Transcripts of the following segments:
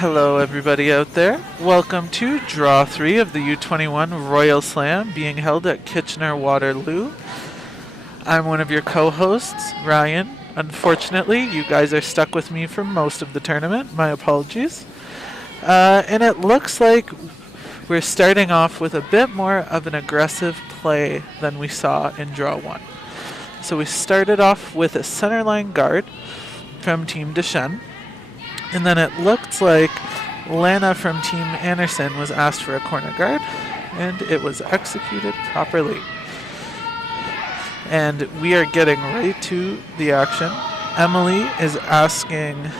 Hello everybody out there. Welcome to Draw 3 of the U21 Royal Slam being held at Kitchener-Waterloo. I'm one of your co-hosts, Ryan. Unfortunately, you guys are stuck with me for most of the tournament. My apologies. And it looks like we're starting off with a bit more of an aggressive play than we saw in Draw 1. So we started off with a centerline guard from Team Deschenes. And then it looked like Lana from Team Anderson was asked for a corner guard, and it was executed properly. And we are getting right to the action. Emily is asking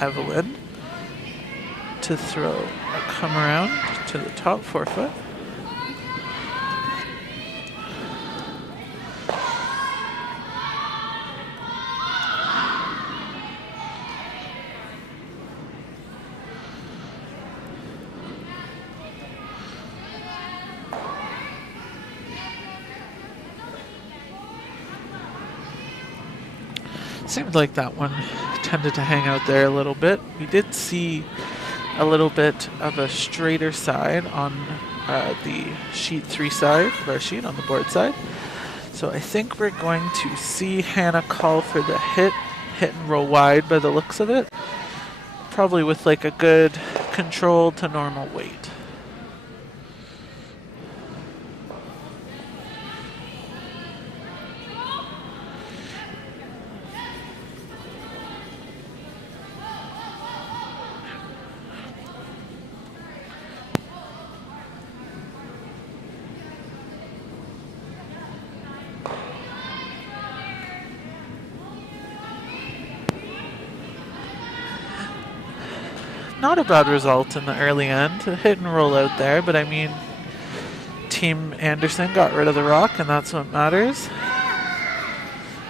Evelyn to throw a come around to the top forefoot. Seemed like that one tended to hang out there a little bit. We did see a little bit of a straighter side on the sheet 3 side of our sheet, on the board side. So I think we're going to see Hannah call for the hit and roll wide by the looks of it. Probably with like a good control to normal weight. Not a bad result in the early end. A hit and roll out there, but I mean, Team Anderson got rid of the rock, and that's what matters.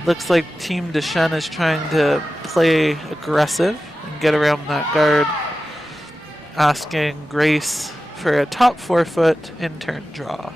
Looks like Team Deschenes is trying to play aggressive and get around that guard, asking Grace for a top forefoot in turn draw.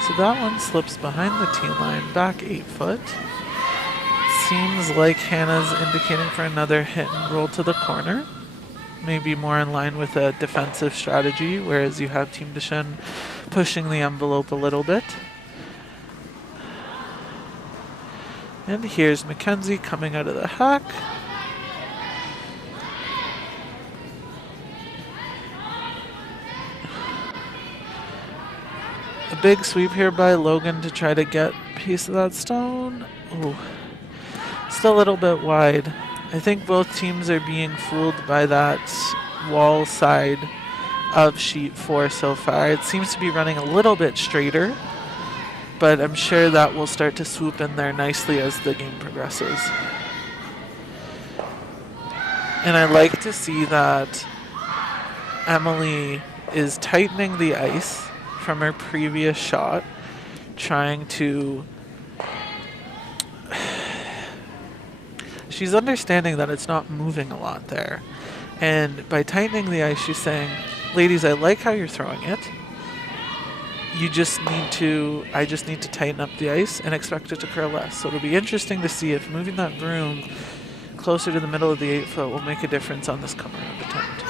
So that one slips behind the tee line, back 8 foot. Seems like Hannah's indicating for another hit and roll to the corner. Maybe more in line with a defensive strategy, whereas you have Team Deschenes pushing the envelope a little bit. And here's Mackenzie coming out of the hack. A big sweep here by Logan to try to get a piece of that stone. Ooh. Still a little bit wide. I think both teams are being fooled by that wall side of sheet 4 so far. It seems to be running a little bit straighter, but I'm sure that will start to swoop in there nicely as the game progresses. And I like to see that Emily is tightening the ice from her previous shot, trying to... She's understanding that it's not moving a lot there. And by tightening the ice, she's saying, ladies, I like how you're throwing it. I just need to tighten up the ice and expect it to curl less. So it'll be interesting to see if moving that broom closer to the middle of the 8 foot will make a difference on this come around attempt.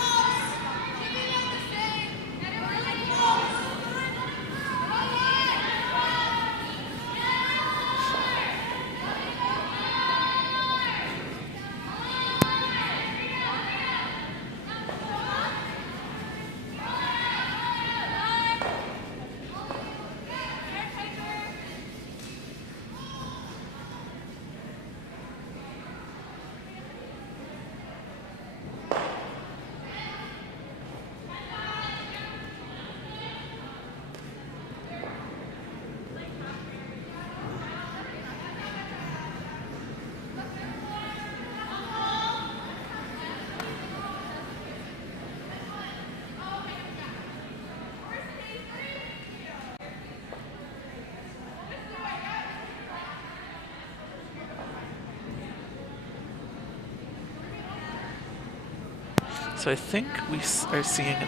So I think we are seeing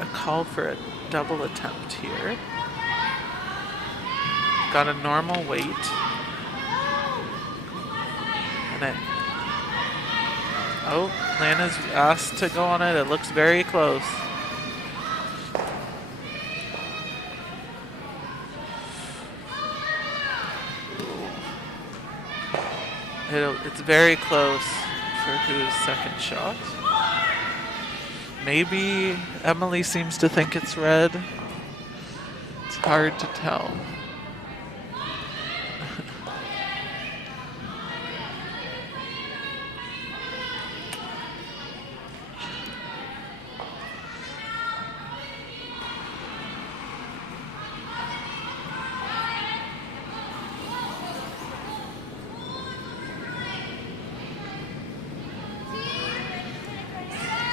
a call for a double attempt here. Got a normal weight. And oh, Lana's asked to go on it. It looks very close. It's very close for who's second shot. Maybe Emily seems to think it's red. It's hard to tell.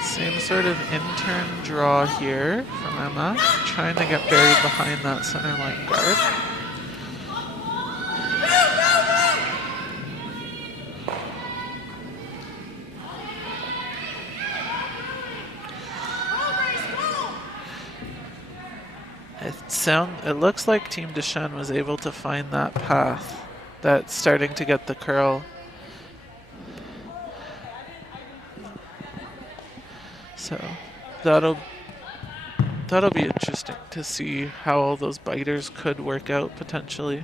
Same sort of in-turn draw here from Emma, trying to get buried behind that center line guard. It looks like Team Deschenes was able to find that path that's starting to get the curl. So that'll be interesting to see how all those biters could work out potentially.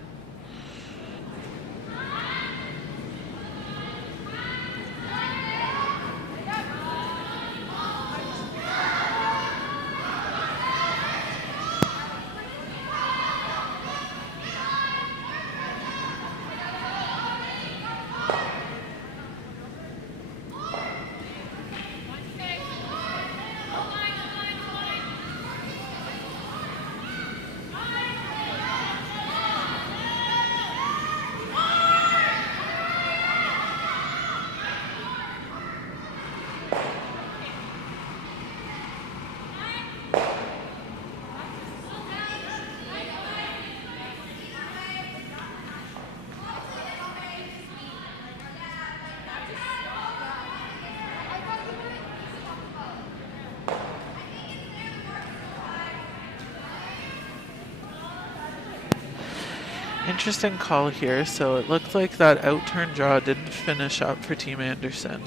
Interesting call here. So it looked like that out-turn draw didn't finish up for Team Anderson.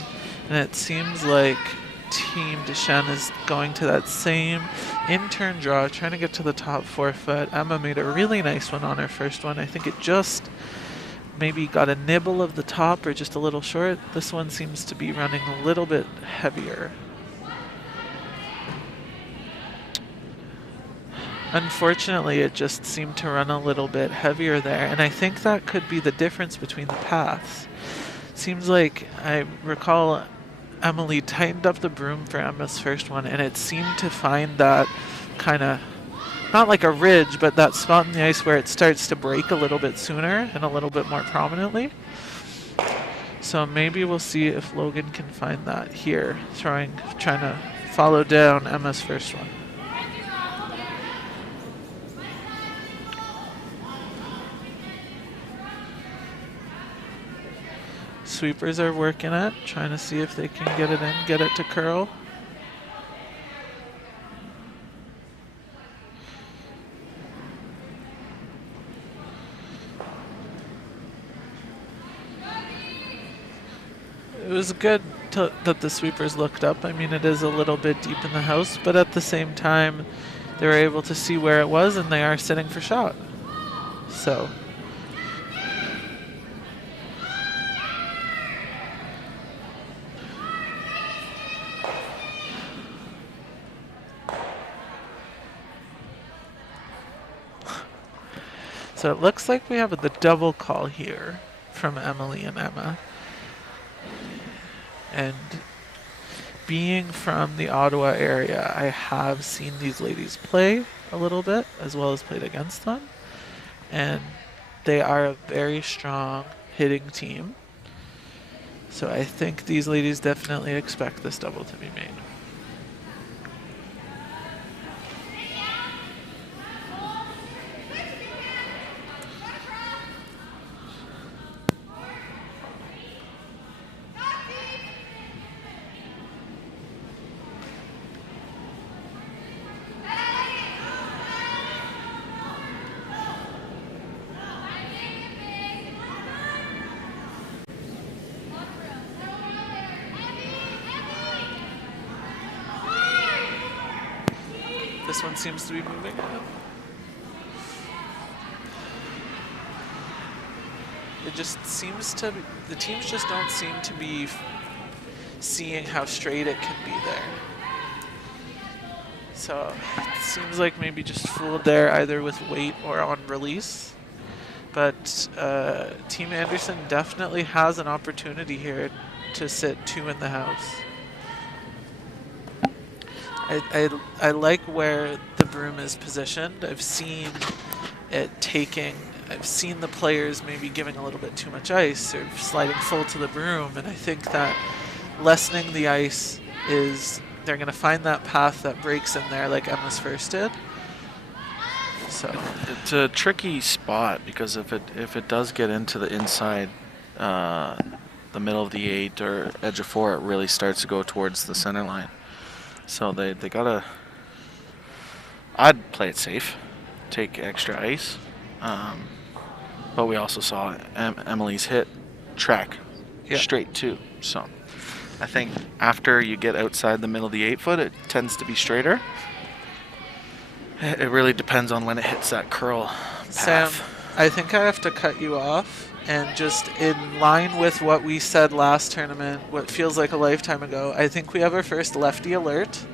And it seems like Team Deschenes is going to that same in-turn draw, trying to get to the top 4 foot. Emma made a really nice one on her first one. I think it just maybe got a nibble of the top or just a little short. This one seems to be running a little bit heavier. Unfortunately, it just seemed to run a little bit heavier there, and I think that could be the difference between the paths. Seems like, I recall Emily tightened up the broom for Emma's first one, and it seemed to find that kind of, not like a ridge, but that spot in the ice where it starts to break a little bit sooner and a little bit more prominently. So maybe we'll see if Logan can find that here, trying to follow down Emma's first one. Sweepers are working it, trying to see if they can get it in, get it to curl. It was good that the sweepers looked up. I mean, it is a little bit deep in the house, but at the same time, they were able to see where it was, and they are sitting for shot. So it looks like we have the double call here from Emily and Emma. And being from the Ottawa area, I have seen these ladies play a little bit, as well as played against them. And they are a very strong hitting team. So I think these ladies definitely expect this double to be made. This one seems to be moving in. It just seems to, the teams just don't seem to be seeing how straight it can be there. So it seems like maybe just fooled there either with weight or on release. But Team Anderson definitely has an opportunity here to sit 2 in the house. I like where the broom is positioned. I've seen the players maybe giving a little bit too much ice or sliding full to the broom, and I think that lessening the ice is, they're going to find that path that breaks in there like Emma's first did. So it's a tricky spot because if it does get into the inside, the middle of the 8 or edge of 4, it really starts to go towards the center line. So they gotta. I'd play it safe, take extra ice, but we also saw Emily's hit track straight too. So I think after you get outside the middle of the 8 foot, it tends to be straighter. It really depends on when it hits that curl path. Sam, I think I have to cut you off, and just in line with what we said last tournament, what feels like a lifetime ago, I think we have our first lefty alert.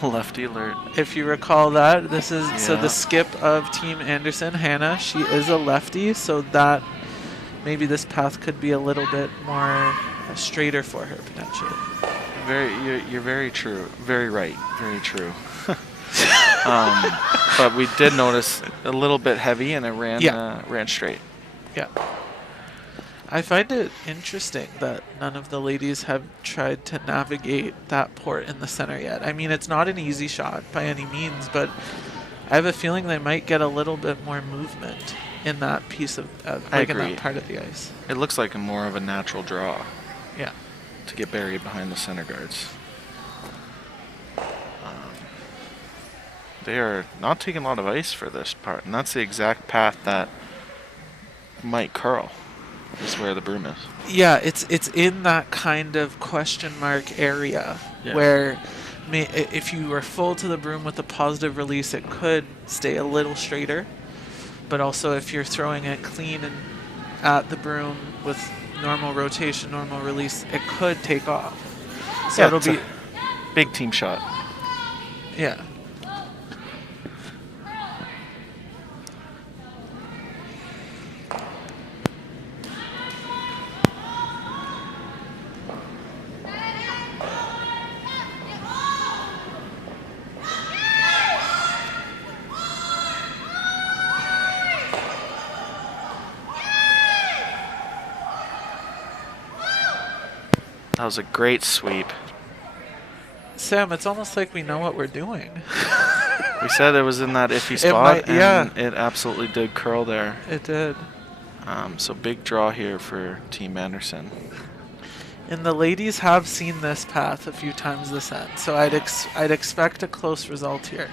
A lefty alert. If you recall that, this is so the skip of Team Anderson, Hannah, she is a lefty, so that maybe this path could be a little bit more straighter for her potentially. You're very true, very right, very true. But we did notice a little bit heavy, and it ran straight. Yeah. I find it interesting that none of the ladies have tried to navigate that port in the center yet. I mean, it's not an easy shot by any means, but I have a feeling they might get a little bit more movement in that piece of, in that part of the ice. It looks like more of a natural draw. Yeah. To get buried behind the center guards. They are not taking a lot of ice for this part, and that's the exact path that might curl. Is where the broom is. Yeah, it's in that kind of question mark area where if you were full to the broom with a positive release, it could stay a little straighter. But also if you're throwing it clean and at the broom with normal rotation, normal release, it could take off. So it'll be a big team shot. Yeah. That was a great sweep. Sam, it's almost like we know what we're doing. We said it was in that iffy spot, and it absolutely did curl there. It did. So big draw here for Team Anderson. And the ladies have seen this path a few times this end, so I'd expect a close result here.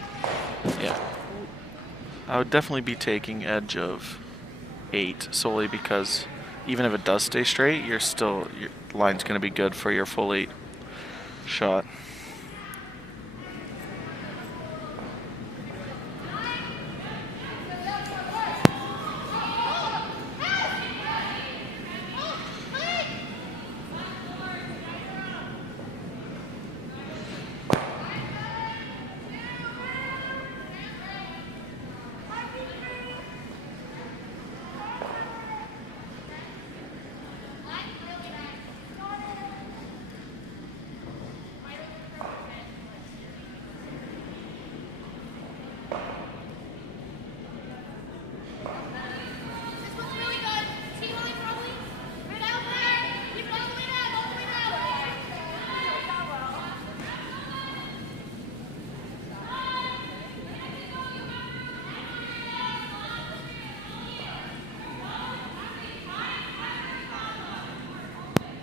Yeah. I would definitely be taking edge of 8 solely because even if it does stay straight, your line's going to be good for your full 8 shot.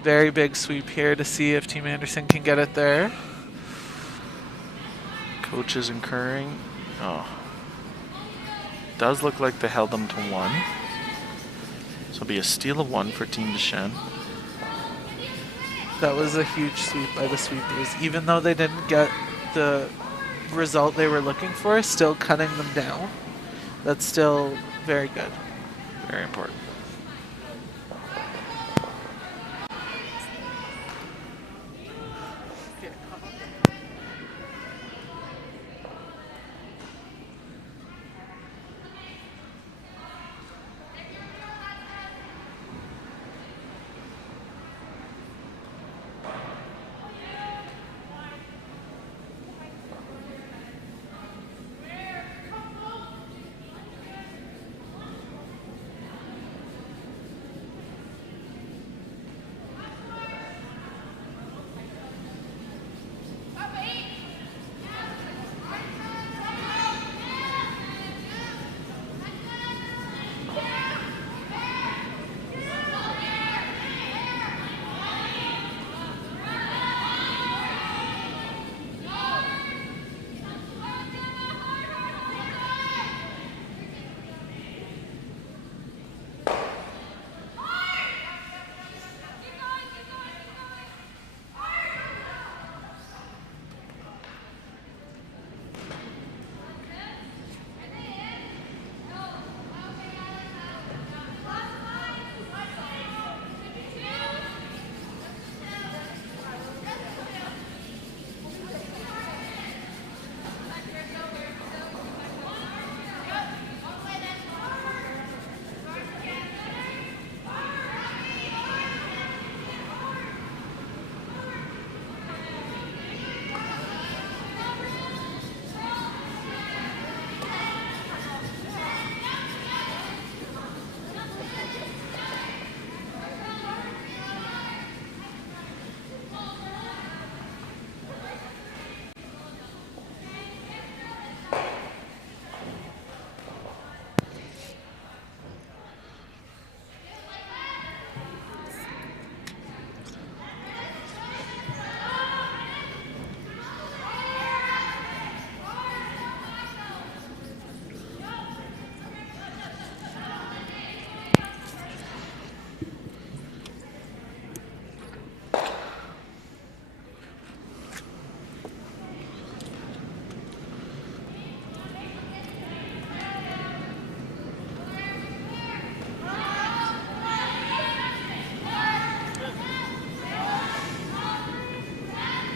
Very big sweep here to see if Team Anderson can get it there. Coach is incurring. Oh. Does look like they held them to 1. So it'll be a steal of 1 for Team Deschenes. That was a huge sweep by the sweepers. Even though they didn't get the result they were looking for, still cutting them down. That's still very good. Very important.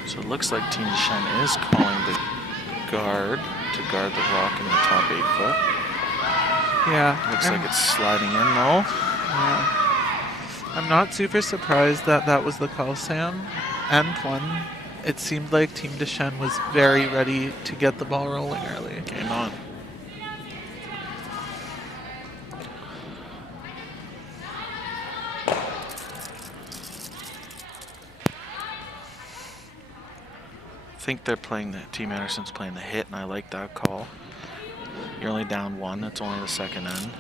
So it looks like Team Deschenes is calling the guard to guard the rock in the top 8 foot. Yeah. Looks like it's sliding in though. Yeah. I'm not super surprised that that was the call, Sam. And one, it seemed like Team Deschenes was very ready to get the ball rolling early. Game on. I think they're playing Team Anderson's playing the hit, and I like that call. You're only down 1. It's only the second end.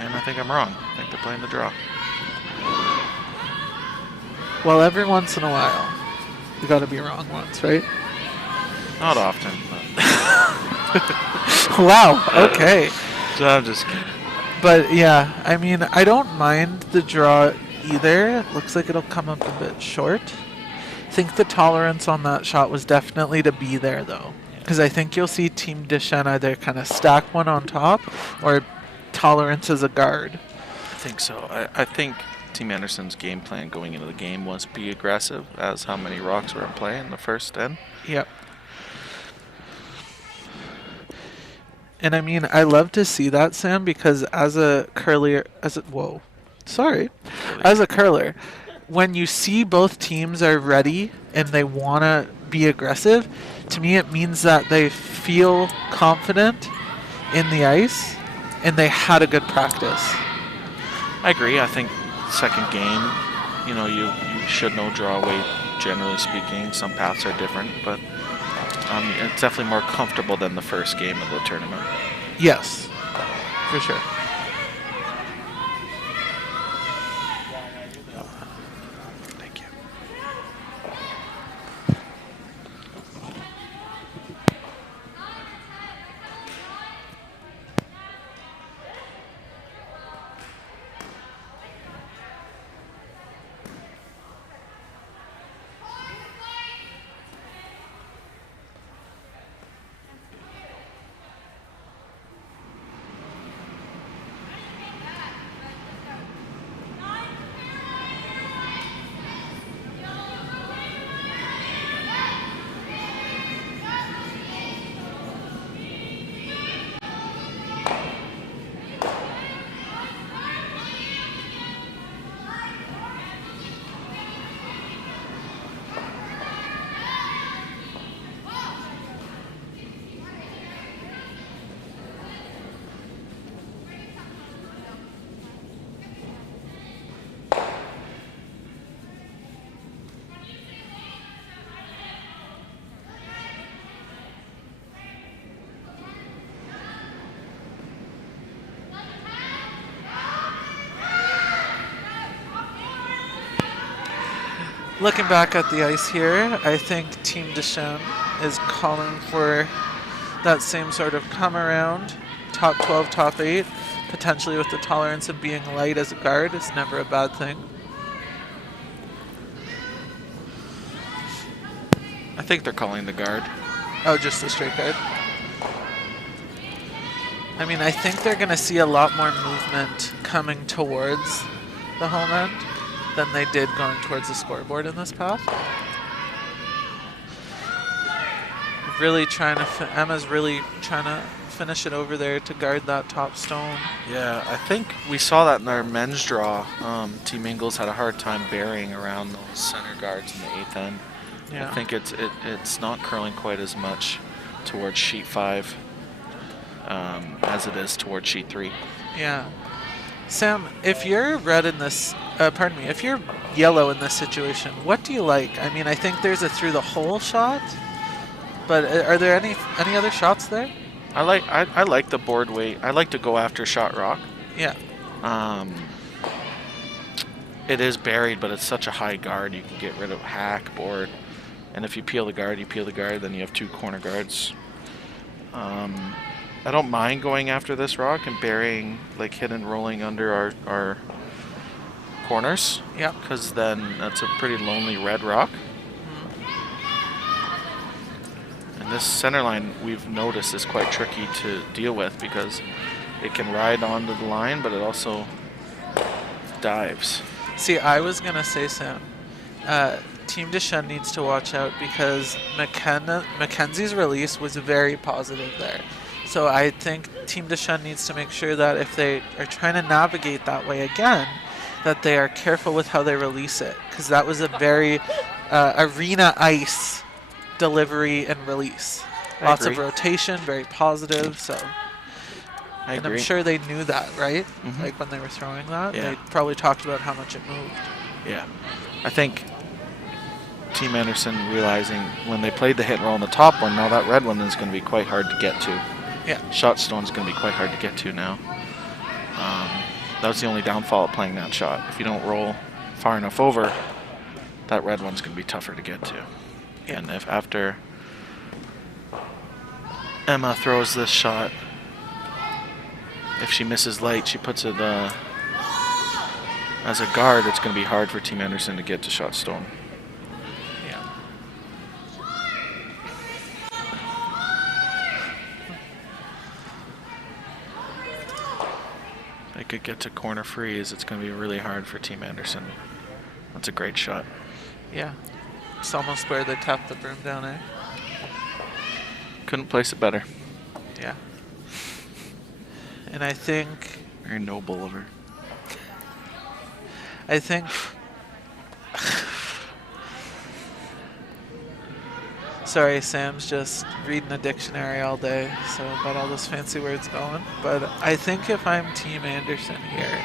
And I think I'm wrong. I think they're playing the draw. Well, every once in a while, you got to be wrong once, right? Not often, but Wow. Okay. so I'm just kidding. But yeah, I mean, I don't mind the draw either. It looks like it'll come up a bit short. I think the tolerance on that shot was definitely to be there, though. Because I think you'll see Team Deschenes either kind of stack one on top or tolerance as a guard. I think so. I think Team Anderson's game plan going into the game was be aggressive, as how many rocks were in play in the first end. Yep. And I mean, I love to see that, Sam, because as a curler, as a curler, when you see both teams are ready and they want to be aggressive, to me it means that they feel confident in the ice and they had a good practice. I agree. I think second game, you know, you should know draw weight, generally speaking. Some paths are different, but it's definitely more comfortable than the first game of the tournament. Yes, for sure. Thank you. Looking back at the ice here, I think Team Deschenes is calling for that same sort of come around, top 12, top 8, potentially with the tolerance of being light as a guard is never a bad thing. I think they're calling the guard. Oh, just the straight guard. I mean, I think they're going to see a lot more movement coming towards the home end than they did going towards the scoreboard in this path. Really trying to, Emma's really trying to finish it over there to guard that top stone. Yeah, I think we saw that in our men's draw. Team Ingles had a hard time burying around those center guards in the 8th end. Yeah. I think it's not curling quite as much towards sheet 5 as it is towards sheet 3. Yeah. Sam, if you're red in this, if you're yellow in this situation, what do you like? I mean, I think there's a through the hole shot, but are there any other shots there? I like the board weight. I like to go after shot rock. Yeah. It is buried, but it's such a high guard. You can get rid of hack, board, and if you peel the guard, then you have 2 corner guards. I don't mind going after this rock and burying, like hidden rolling under our corners. Yeah. Because then that's a pretty lonely red rock. And this center line we've noticed is quite tricky to deal with because it can ride onto the line, but it also dives. See, I was going to say, Sam, Team Deschenes needs to watch out because Mackenzie's release was very positive there. So I think Team Deschenes needs to make sure that if they are trying to navigate that way again, that they are careful with how they release it, because that was a very arena ice delivery and release. Lots of rotation, very positive. So, and I'm sure they knew that, right? Mm-hmm. Like when they were throwing that, yeah. They probably talked about how much it moved. Yeah, I think Team Anderson realizing when they played the hit and roll on the top one, now that red one is going to be quite hard to get to. Yeah. Shot stone's going to be quite hard to get to now. That was the only downfall of playing that shot. If you don't roll far enough over, that red one's going to be tougher to get to. Yeah. And if after Emma throws this shot, if she misses light, she puts it as a guard, it's going to be hard for Team Anderson to get to shot stone. They could get to corner freeze. It's going to be really hard for Team Anderson. That's a great shot. Yeah. It's almost where they tapped the broom down, eh? Couldn't place it better. Yeah. And I think... Very noble of her. I think... Sorry, Sam's just reading a dictionary all day, so got all those fancy words going. But I think if I'm Team Anderson here,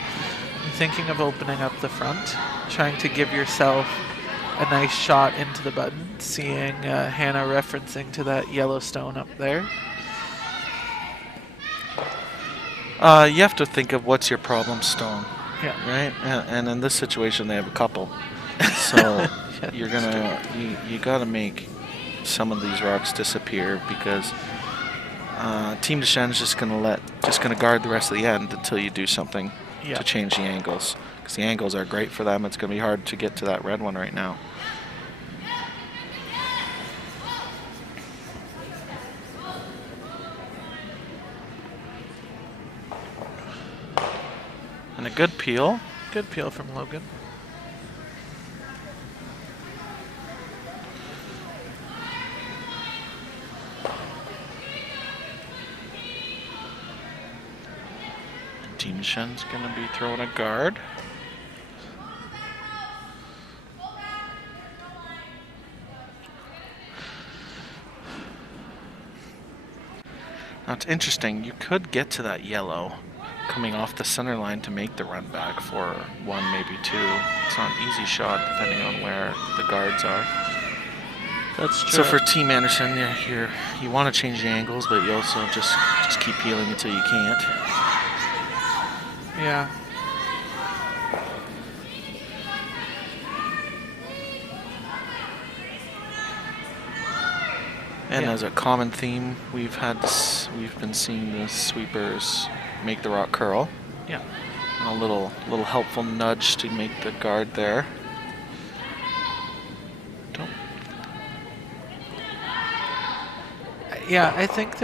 I'm thinking of opening up the front, trying to give yourself a nice shot into the button, seeing Hannah referencing to that yellow stone up there. You have to think of what's your problem stone. Yeah. Right? And in this situation, they have a couple. So Yeah, you're gonna you gotta make some of these rocks disappear because Team Deschenes is just gonna guard the rest of the end until you do something to change the angles. Because the angles are great for them. It's gonna be hard to get to that red one right now. And a good peel. Good peel from Logan. Team Deschenes gonna be throwing a guard. Now it's interesting, you could get to that yellow coming off the center line to make the run back for 1, maybe 2. It's not an easy shot depending on where the guards are. That's true. So for Team Anderson, you want to change the angles, but you also just keep peeling until you can't. Yeah. And Yeah. as a common theme, we've been seeing the sweepers make the rock curl. Yeah. And a little helpful nudge to make the guard there. Don't. Yeah, I think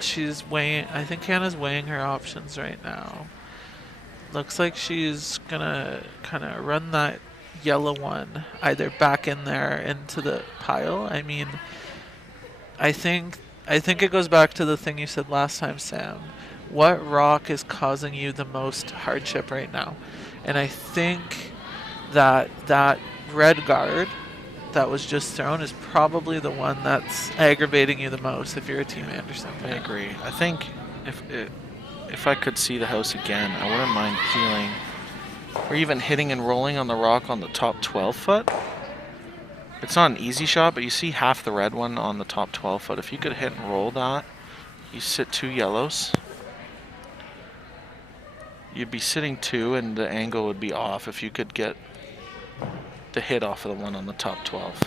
she's weighing. I think Hannah's weighing her options right now. Looks like she's gonna kind of run that yellow one either back in there into the pile. I mean, I think it goes back to the thing you said last time, Sam. What rock is causing you the most hardship right now? And I think that red guard that was just thrown is probably the one that's aggravating you the most if you're a Team Anderson I fan. agree. I think if I could see the house again, I wouldn't mind peeling or even hitting and rolling on the rock on the top 12 foot. It's not an easy shot, but you see half the red one on the top 12 foot. If you could hit and roll that, you sit 2 yellows. You'd be sitting 2 and the angle would be off if you could get the hit off of the one on the top 12.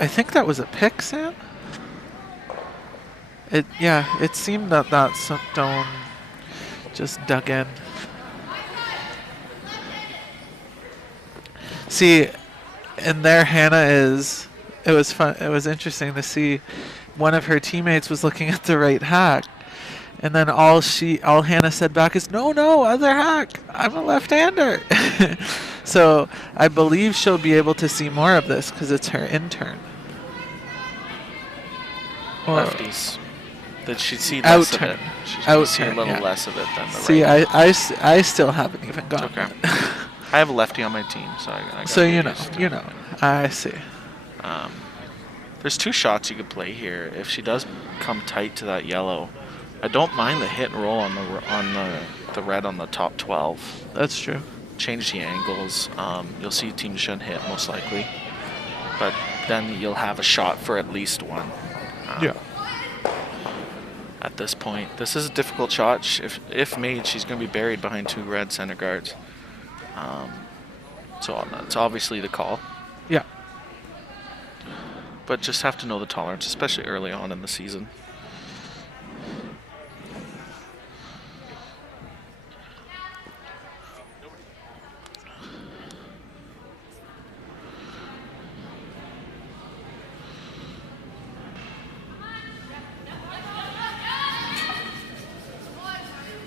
I think that was a pick, Sam. It seemed that stone just dug in. See, and there Hannah is. It was fun. It was interesting to see. One of her teammates was looking at the right hack, and then all Hannah said back is, "No, other hack. I'm a left-hander." So I believe she'll be able to see more of this because it's her intern. Or Lefties. That she'd see less of outturn. it. She's going to see a Outturn, little yeah. less of it than the See, right. I still haven't even It's gone. okay. I have a lefty on my team, so I gotta So get used to it. I see. There's 2 shots you could play here. If she does come tight to that yellow, I don't mind the hit and roll on the red on the top 12. That's true. Change the angles. You'll see Team Deschenes hit most likely, but then you'll have a shot for at least one. Yeah. At this point, this is a difficult shot. If made, she's going to be buried behind 2 red center guards. So that's obviously the call. Yeah. But just have to know the tolerance, especially early on in the season.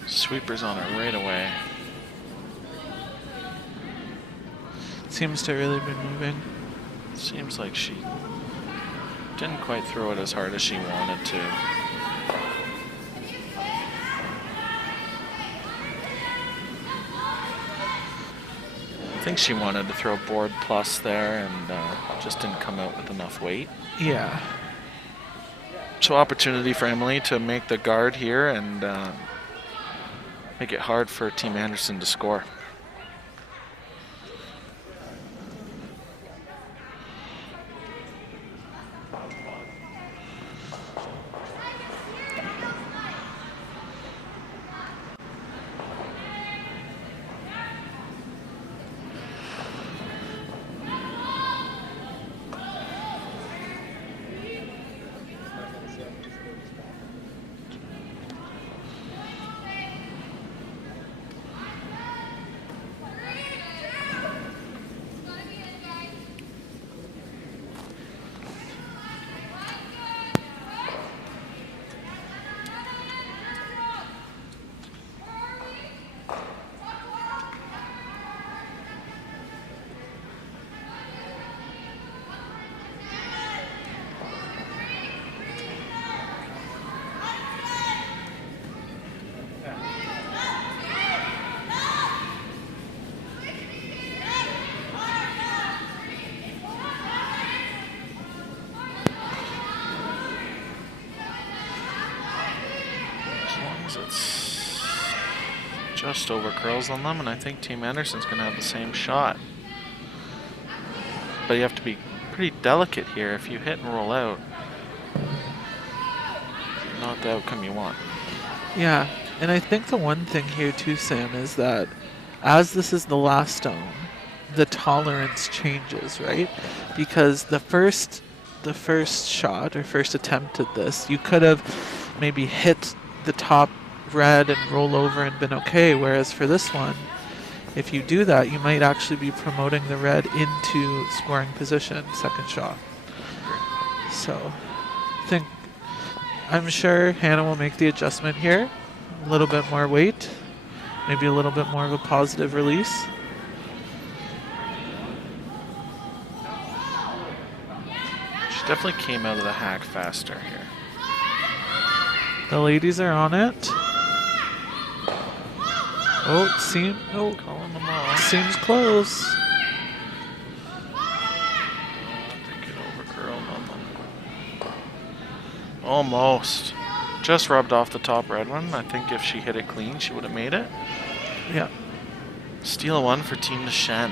Sweeper's on her right away. Seems to really be moving. Seems like she didn't quite throw it as hard as she wanted to. I think she wanted to throw board plus there and just didn't come out with enough weight. Yeah. So opportunity for Emily to make the guard here and make it hard for Team Anderson to score. just over curls on them, and I think Team Anderson's going to have the same shot. But you have to be pretty delicate here. If you hit and roll out, not the outcome you want. Yeah, and I think the one thing here too, Sam, is that as this is the last stone, the tolerance changes, right? Because the first shot or first attempt at this, you could have maybe hit the top red and roll over and been okay, whereas for this one, if you do that, you might actually be promoting the red into scoring position, second shot. So, I'm sure Hannah will make the adjustment here. A little bit more weight, maybe a little bit more of a positive release. She definitely came out of the hack faster here. The ladies are on it. Oh, Calling them off. seems close. I think it overcurled on them. Almost. Just rubbed off the top red one. I think if she hit it clean, she would have made it. Yeah. Steal one for Team Deschenes.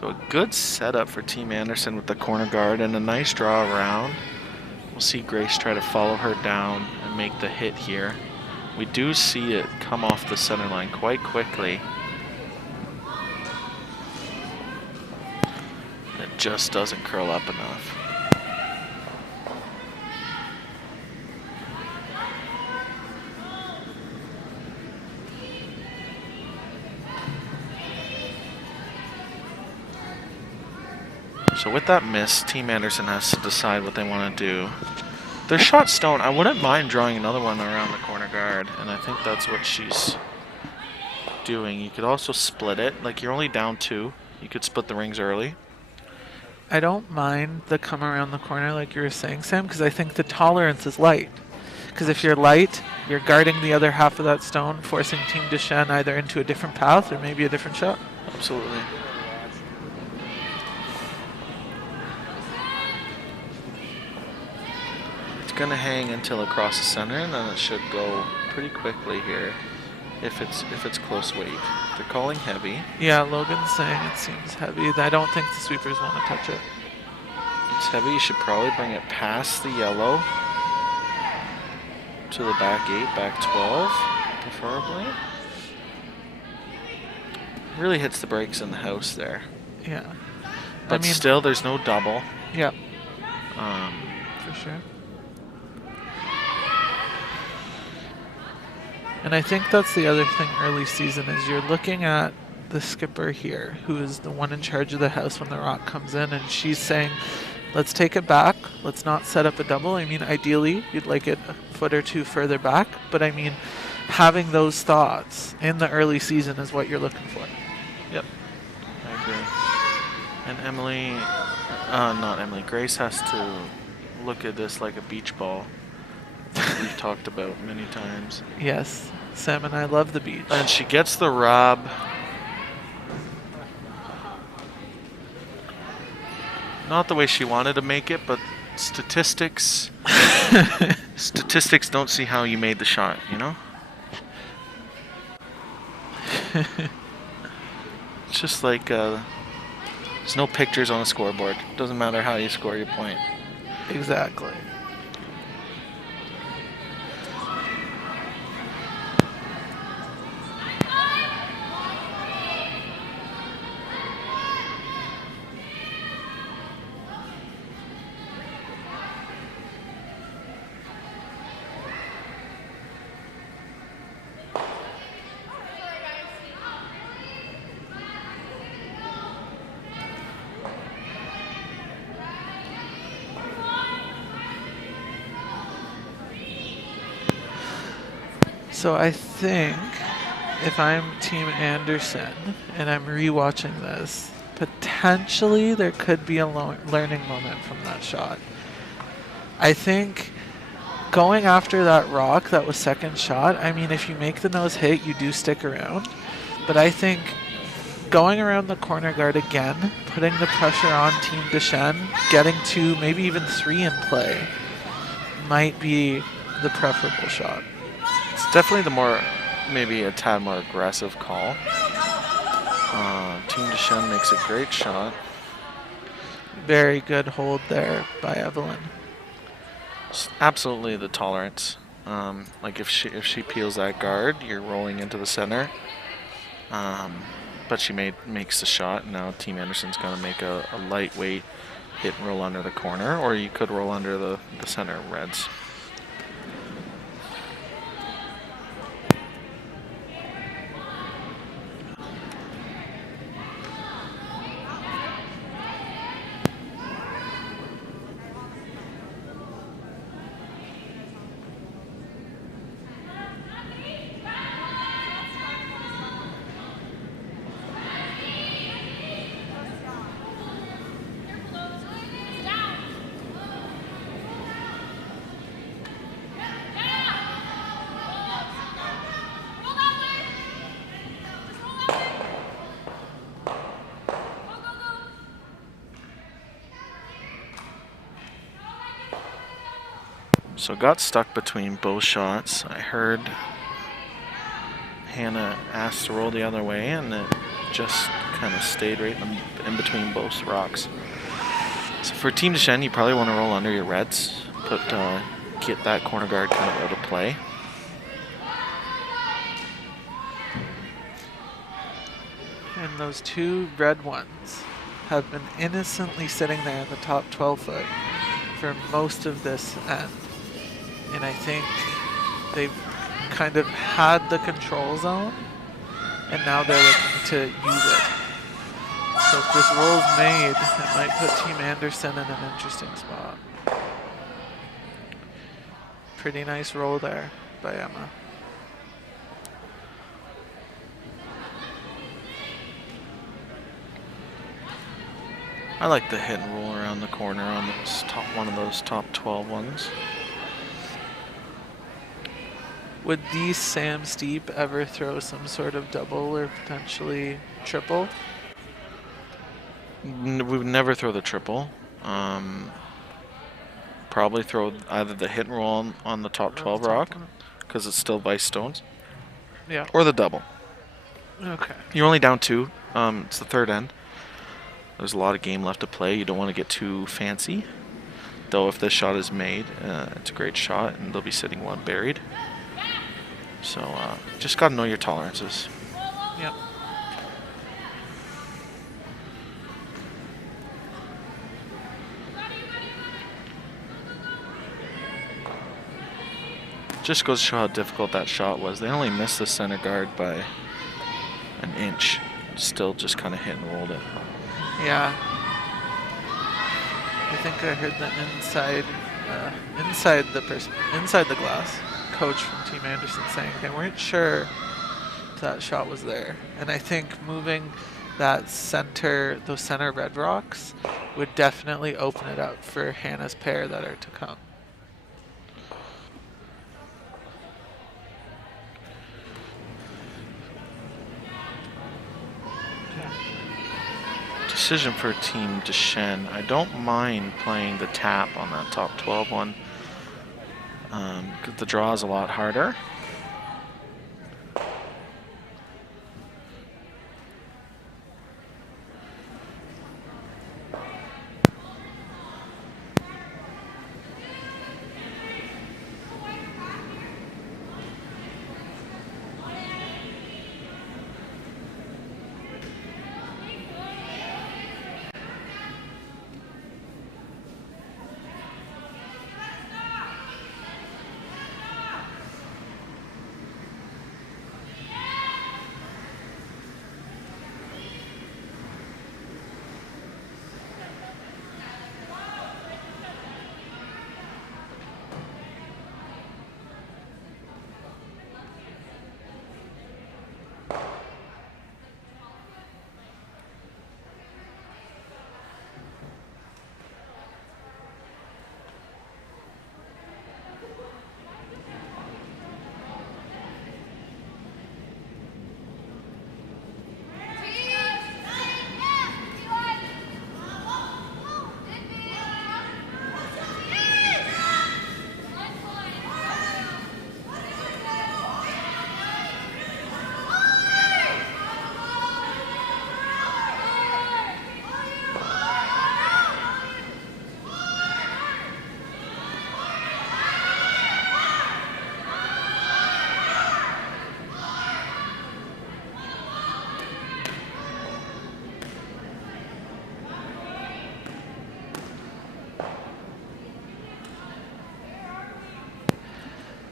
So a good setup for Team Anderson with the corner guard and a nice draw around. We'll see Grace try to follow her down and make the hit here. We do see it come off the center line quite quickly. It just doesn't curl up enough. So with that miss, Team Anderson has to decide what they want to do. Their shot stone, I wouldn't mind drawing another one around the corner guard, and I think that's what she's doing. You could also split it, like you're only down 2. You could split the rings early. I don't mind the come around the corner like you were saying, Sam, because I think the tolerance is light. Because if you're light, you're guarding the other half of that stone, forcing Team Deschenes either into a different path or maybe a different shot. Absolutely. Going to hang until across the center, and then it should go pretty quickly here if it's close weight. They're calling heavy. Yeah, Logan's saying it seems heavy. I don't think the sweepers want to touch it. It's heavy. You should probably bring it past the yellow to the back 8, back 12, preferably. Really hits the brakes in the house there. Yeah. But still, there's no double. Yeah. For sure. And I think that's the other thing early season is you're looking at the skipper here, who is the one in charge of the house when the rock comes in, and she's saying, let's take it back, let's not set up a double. I mean, ideally, you'd like it a foot or 2 further back, but I mean, having those thoughts in the early season is what you're looking for. Yep, I agree. And Grace has to look at this like a beach ball. We've talked about many times. Yes, Sam and I love the beach. And she gets the rub. Not the way she wanted to make it, but statistics don't see how you made the shot, you know? It's just like there's no pictures on a scoreboard. Doesn't matter how you score your point. Exactly. So I think if I'm Team Anderson and I'm rewatching this, potentially there could be a learning moment from that shot. I think going after that rock, that was second shot, I mean, if you make the nose hit, you do stick around. But I think going around the corner guard again, putting the pressure on Team Deschenes, getting 2, maybe even 3 in play, might be the preferable shot. It's definitely maybe a tad more aggressive call. Team Deschenes makes a great shot. Very good hold there by Evelyn. Absolutely the tolerance. Like if she peels that guard, you're rolling into the center. But she makes the shot. Now Team Anderson's going to make a lightweight hit and roll under the corner, or you could roll under the center reds. So got stuck between both shots. I heard Hannah asked to roll the other way, and it just kind of stayed right in between both rocks. So for Team Deschenes, you probably want to roll under your reds, get that corner guard kind of out of play. And those 2 red ones have been innocently sitting there in the top 12 foot for most of this end. And I think they've kind of had the control zone, and now they're looking to use it. So if this roll's made, it might put Team Anderson in an interesting spot. Pretty nice roll there by Emma. I like the hit and roll around the corner on one of those top 12 ones. Would these Sam Steep ever throw some sort of double or potentially triple? We would never throw the triple. Probably throw either the hit and roll on the top 12 rock, because it's still vice stones. Yeah. Or the double. Okay. You're only down 2. It's the third end. There's a lot of game left to play. You don't want to get too fancy. Though if this shot is made, it's a great shot, and they'll be sitting 1 buried. So just got to know your tolerances. Yep. Just goes to show how difficult that shot was. They only missed the center guard by an inch. Still just kind of hit and rolled it. Yeah. I think I heard the inside the glass coach from Team Anderson saying they weren't sure if that shot was there. And I think moving those center red rocks would definitely open it up for Hannah's pair that are to come. Decision for Team Deschenes. I don't mind playing the tap on that top 12 one, because the draw is a lot harder.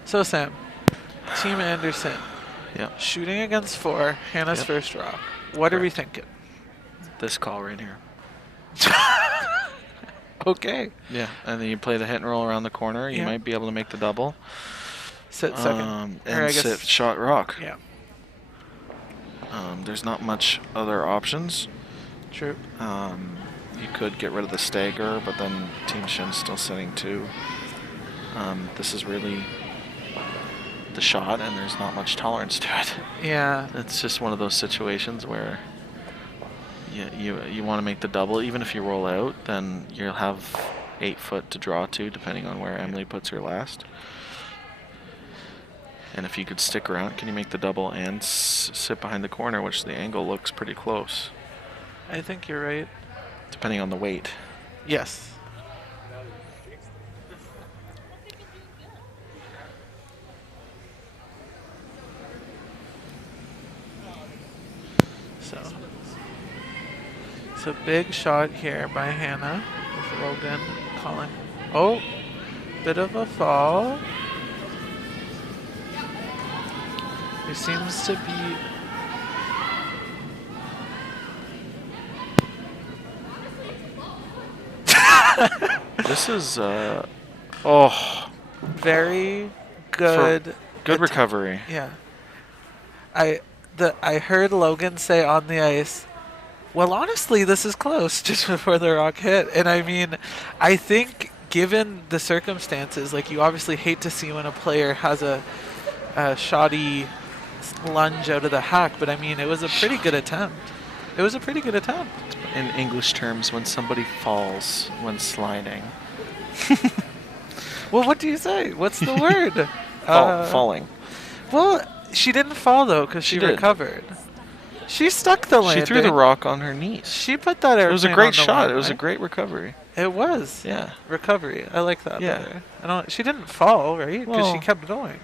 So Sam, Team Anderson, Yeah. shooting against 4, Hannah's first rock. What are we thinking? This call right here. Okay. Yeah, and then you play the hit and roll around the corner. You Yeah. might be able to make the double. Sit second. Or I And guess- sit shot rock. Yeah, There's not much other options. true. You could get rid of the stagger, but then Team Shin's still sitting 2. This is really the shot, and there's not much tolerance to it. Yeah. It's just one of those situations where you want to make the double. Even if you roll out, then you'll have 8 foot to draw to, depending on where Emily puts her last. And if you could stick around, can you make the double and sit behind the corner, which the angle looks pretty close. I think you're right. depending on the weight. Yes. So it's a big shot here by Hannah with Logan calling. Oh, bit of a fall. There seems to be This is very good. good recovery. Yeah. I heard Logan say on the ice, well, honestly, this is close, just before the rock hit. And I mean, I think given the circumstances, like, you obviously hate to see when a player has a shoddy lunge out of the hack, but I mean, it was a pretty good attempt. It was a pretty good attempt. In English terms, when somebody falls when sliding. Well, what do you say? What's the word? Falling. Well, she didn't fall, though, because she did. recovered. She stuck the landing. She threw the rock on her knees. She put that airplane. It was a great on the shot. line, It was a right? great recovery. It was. Yeah. Recovery. I like that Yeah. better. She didn't fall, right? Because she Well- kept going.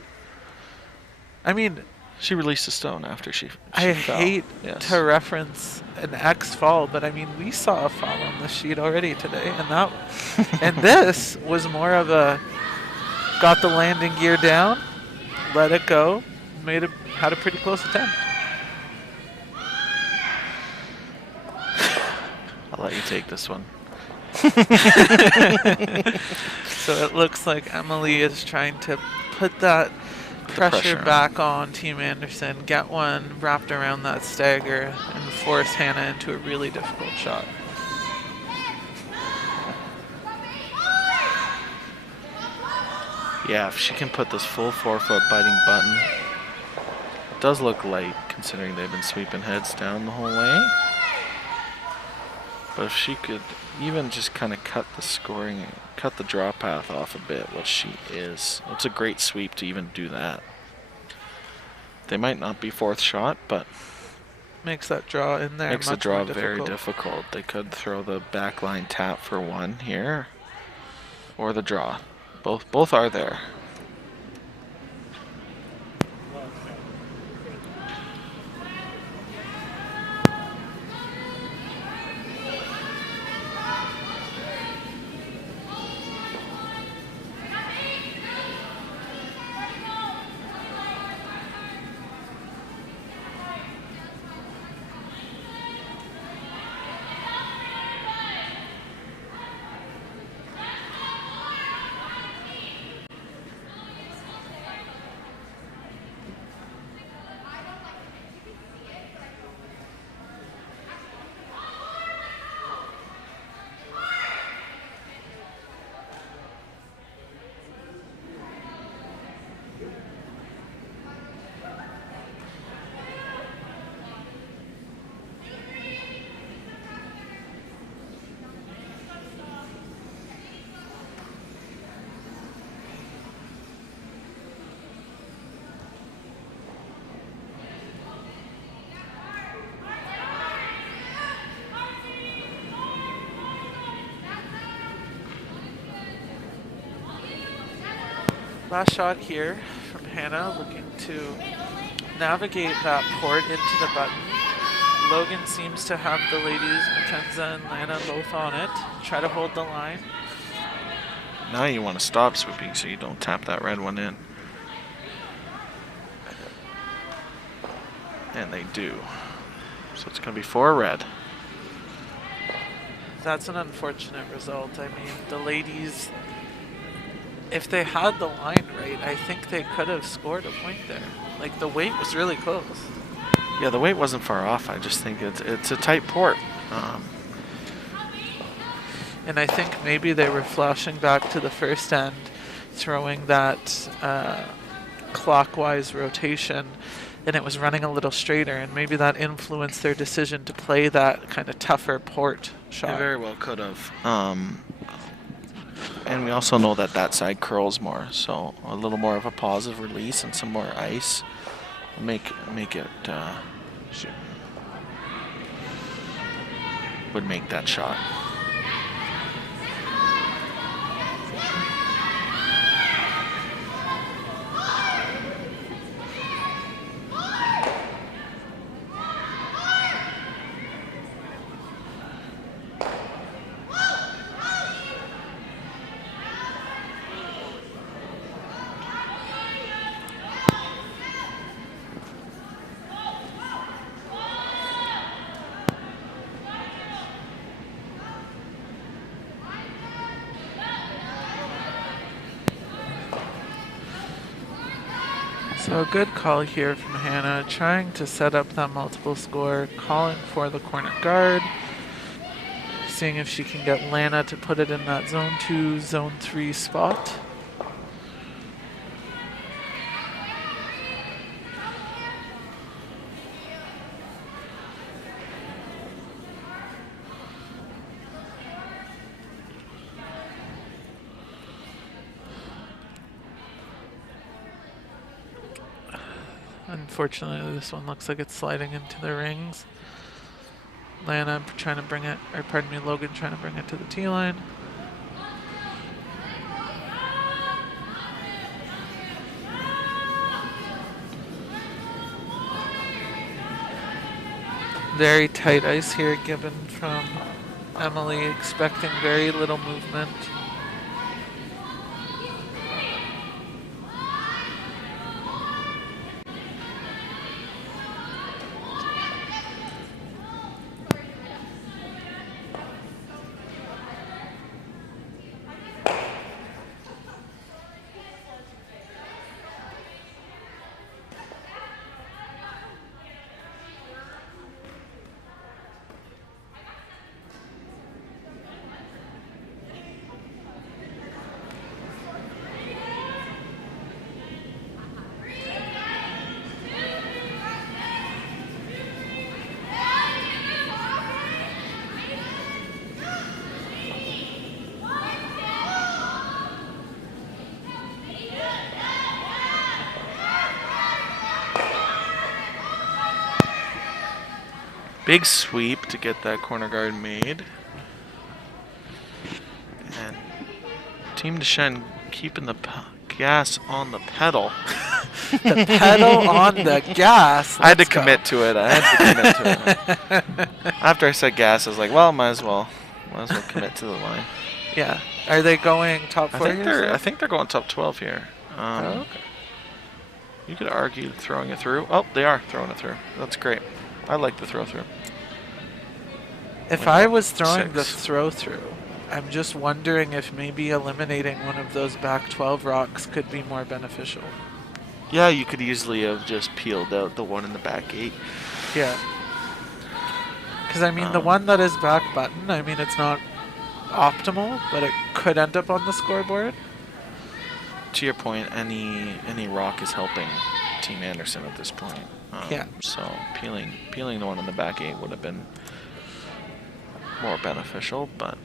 I mean, She released a stone after she I fell. hate Yes. to reference an X fall, but I mean, we saw a fall on the sheet already today, and this was more of a got the landing gear down, let it go, had a pretty close attempt. I'll let you take this one. So it looks like Emily is trying to put that pressure on. back on Team Anderson, get one wrapped around that stagger, and force Hannah into a really difficult shot. Yeah, if she can put this full 4-foot biting button, it does look light considering they've been sweeping heads down the whole way. But if she could even just kind of cut the draw path off a bit, which she is, it's a great sweep to even do that. They might not be fourth shot, but Makes that draw in there makes the much draw more very difficult. difficult. They could throw the backline tap for one here, or the draw. Both are there. Last shot here from Hannah, looking to navigate that port into the button. Logan seems to have the ladies, Mackenza and Lana, both on it. Try to hold the line. Now you want to stop sweeping so you don't tap that red one in. And they do. So it's going to be 4 red. That's an unfortunate result. I mean, the ladies, if they had the line right, I think they could have scored a point there. Like, the weight was really close. Yeah, the weight wasn't far off. I just think it's a tight port. And I think maybe they were flashing back to the first end, throwing that clockwise rotation, and it was running a little straighter, and maybe that influenced their decision to play that kind of tougher port shot. They very well could have. And we also know that that side curls more, so a little more of a positive release and some more ice make it shoot. would make that shot. So a good call here from Hannah, trying to set up that multiple score, calling for the corner guard, seeing if she can get Lana to put it in that zone 2, zone 3 spot. Unfortunately, this one looks like it's sliding into the rings. Lana trying to bring it, or pardon me, Logan trying to bring it to the tee line. Very tight ice here given from Emily, expecting very little movement. Big sweep to get that corner guard made. And Team Deschenes keeping the gas on the pedal. The pedal on the gas. I had to commit to it. After I said gas, I was like, well, might as well commit to the line. Yeah. Are they going top 4 here? I think they're going top 12 here. Okay. You could argue throwing it through. Oh, they are throwing it through. That's great. I like the throw through. If I was throwing the throw through, I'm just wondering if maybe eliminating one of those back 12 rocks could be more beneficial. Yeah, you could easily have just peeled out the one in the back 8. Yeah. Because, I mean, the one that is back button, I mean, it's not optimal, but it could end up on the scoreboard. To your point, any rock is helping Team Anderson at this point. Yeah. So peeling the one in the back 8 would have been more beneficial, but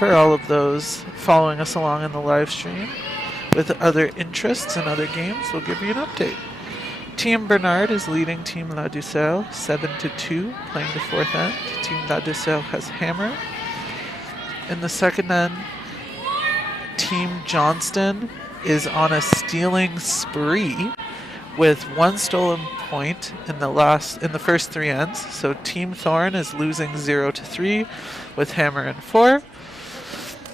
For all of those following us along in the live stream with other interests and other games, we'll give you an update. Team Bernard is leading Team La Ducelle 7-2, playing the fourth end. Team La Ducelle has hammer. In the second end, Team Johnston is on a stealing spree with one stolen point in the first three ends. So Team Thorn is losing 0-3 with hammer and 4.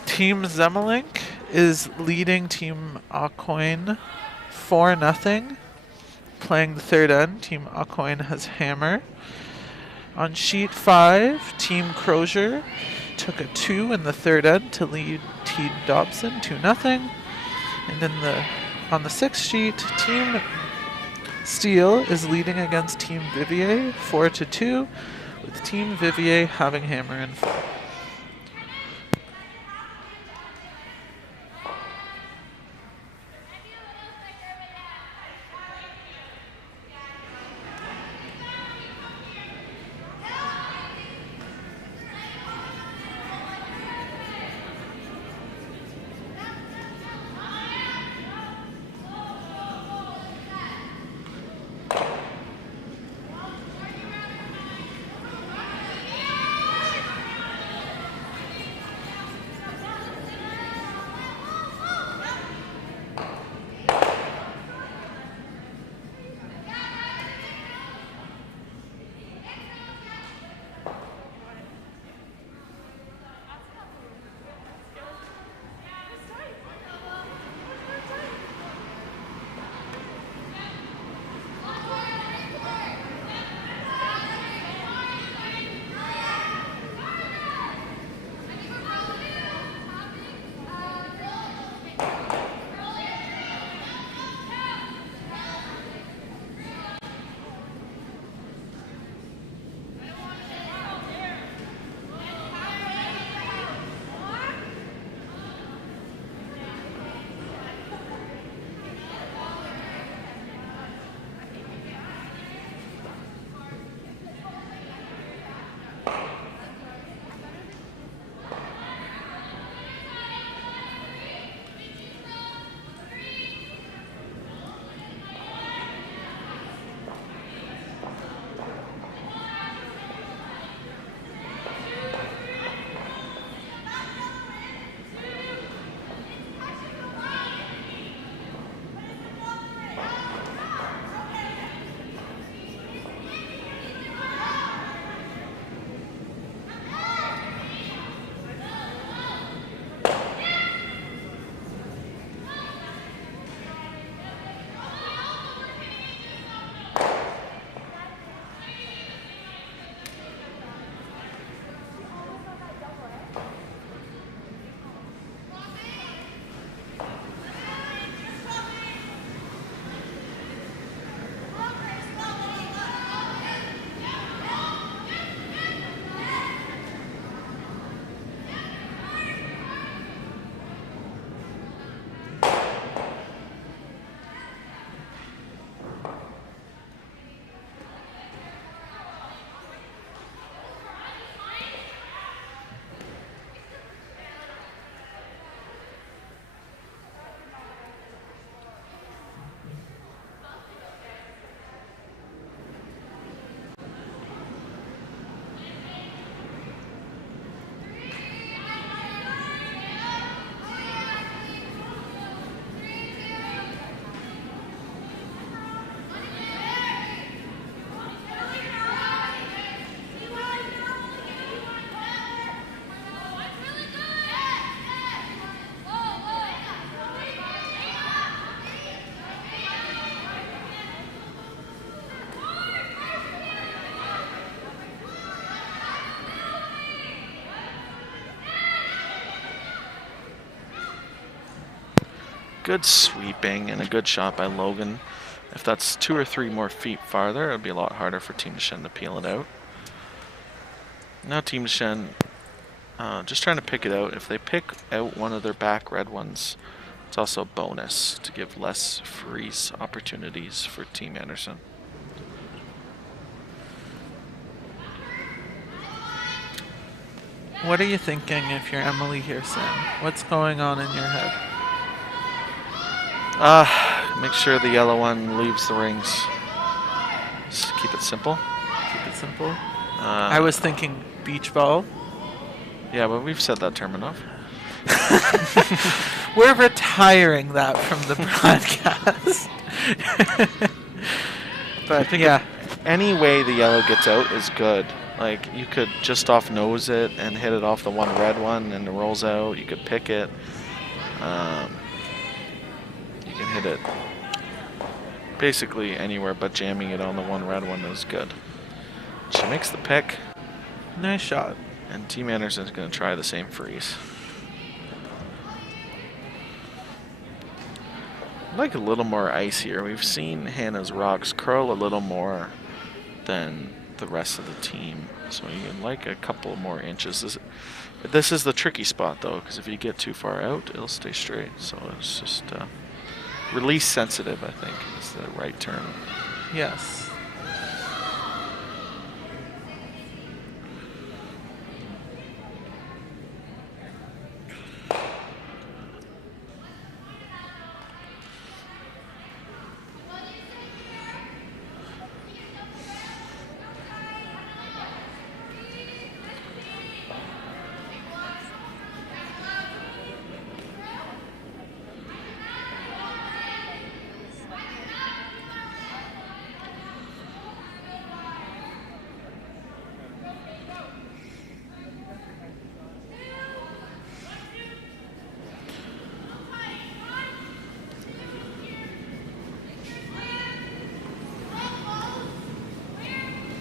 Team Zemelink is leading Team Aucoin 4-0. Playing the third end, Team Aucoin has hammer. On sheet 5, Team Crozier took a 2 in the third end to lead Team Dobson 2-0. And on the sixth sheet, Team Steele is leading against Team Vivier 4-2, with Team Vivier having hammer and 4. Good sweeping and a good shot by Logan. If that's 2 or 3 more feet farther, it would be a lot harder for Team Deschenes to peel it out. Now Team Deschenes just trying to pick it out. If they pick out one of their back red ones, it's also a bonus to give less freeze opportunities for Team Anderson. What are you thinking if you're Emily here, Sam? What's going on in your head? Make sure the yellow one leaves the rings. keep it simple. Keep it simple. I was thinking beach ball. Yeah, but we've said that term enough. We're retiring that from the broadcast. But yeah, any way the yellow gets out is good. Like, you could just off nose it and hit it off the one red one and it rolls out. You could pick it. You can hit it basically anywhere, but jamming it on the one red one is good. She makes the pick. Nice shot. And Team Anderson's going to try the same freeze. I'd like a little more ice here. We've seen Hannah's rocks curl a little more than the rest of the team, so you'd like a couple more inches. This is the tricky spot though, because if you get too far out, it'll stay straight. So it's just release sensitive, I think is the right term. Yes.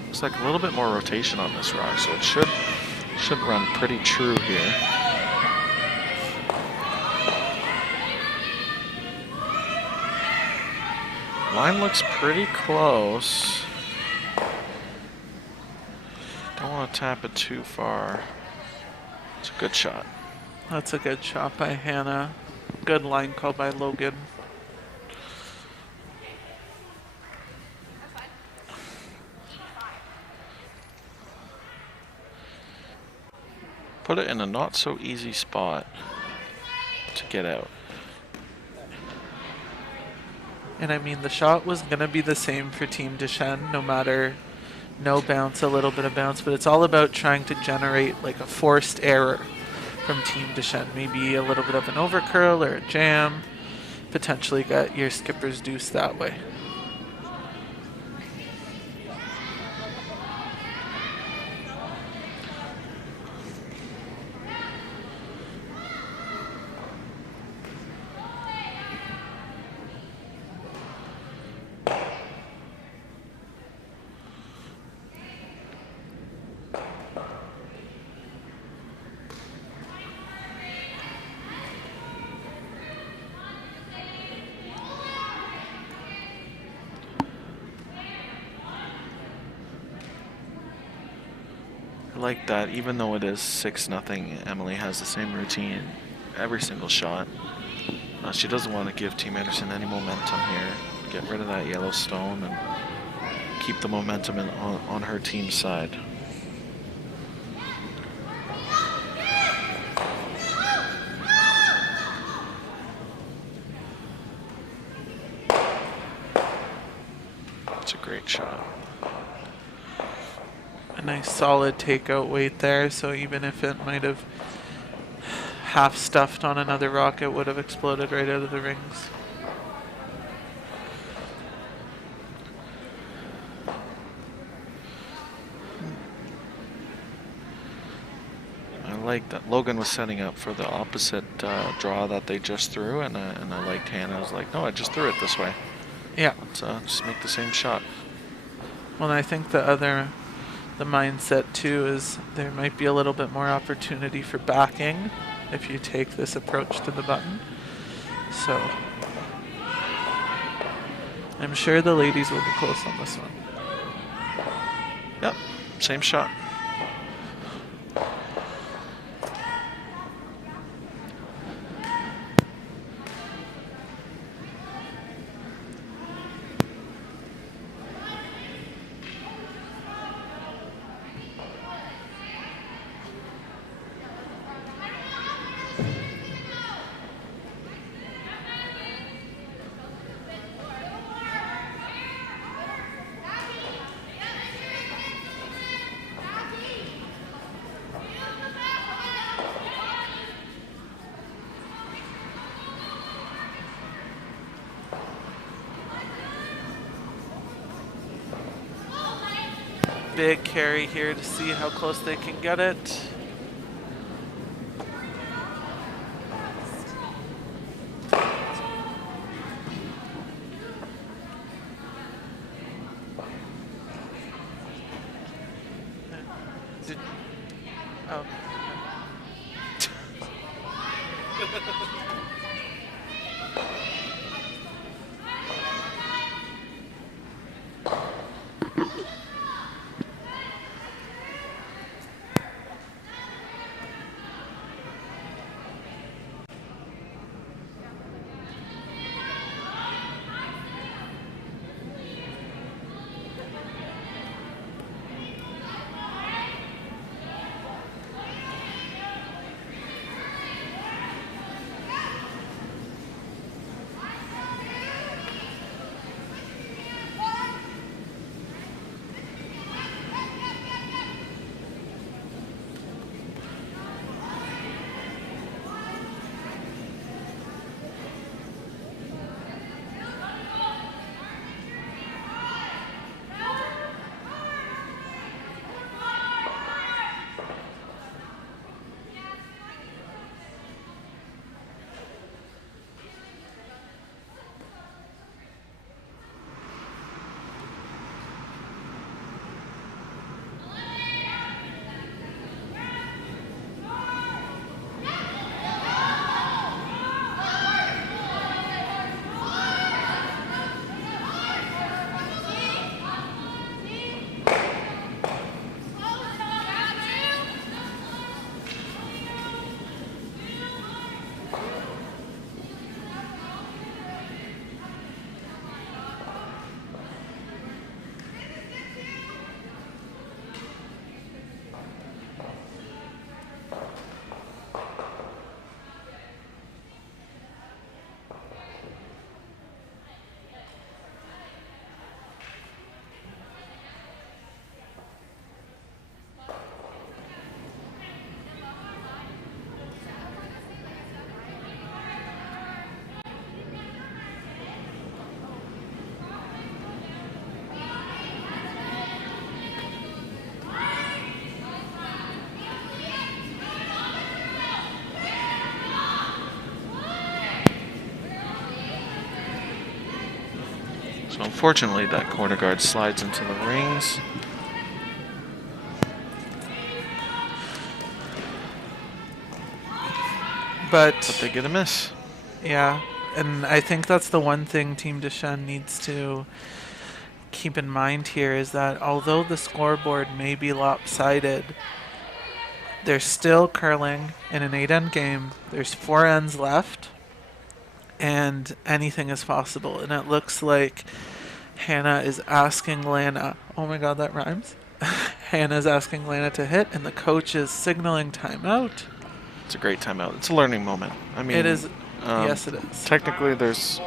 Looks like a little bit more rotation on this rock, so it should run pretty true here. Line looks pretty close. Don't want to tap it too far. It's a good shot. That's a good shot by Hannah. Good line call by Logan. Put it in a not so easy spot to get out. And I mean, the shot was going to be the same for Team Deschenes, no matter no bounce, a little bit of bounce, but it's all about trying to generate like a forced error from Team Deschenes. Maybe a little bit of an overcurl or a jam. Potentially get your skipper's deuce that way. I like that, even though it is 6-0, Emily has the same routine every single shot. She doesn't want to give Team Anderson any momentum here. Get rid of that yellow stone and keep the momentum on her team's side. It's a great shot. A nice solid takeout weight there, so even if it might have half stuffed on another rock, it would have exploded right out of the rings. I like that Logan was setting up for the opposite draw that they just threw, and I liked Hannah. I was like, no, I just threw it this way. Yeah. Let's just make the same shot. Well, I think the mindset too is there might be a little bit more opportunity for backing if you take this approach to the button. So I'm sure the ladies will be close on this one. Yep, same shot. big carry here to see how close they can get it. Oh. So unfortunately, that corner guard slides into the rings. But they get a miss. Yeah, and I think that's the one thing Team Deschenes needs to keep in mind here is that although the scoreboard may be lopsided, they're still curling in an 8-end game. There's 4 ends left, and anything is possible. And it looks like Hannah is asking Lana, oh my god, that rhymes. Hannah's asking Lana to hit, and the coach is signaling timeout. It's a great timeout. It's a learning moment. I mean, it is. Yes, it is. Technically, there's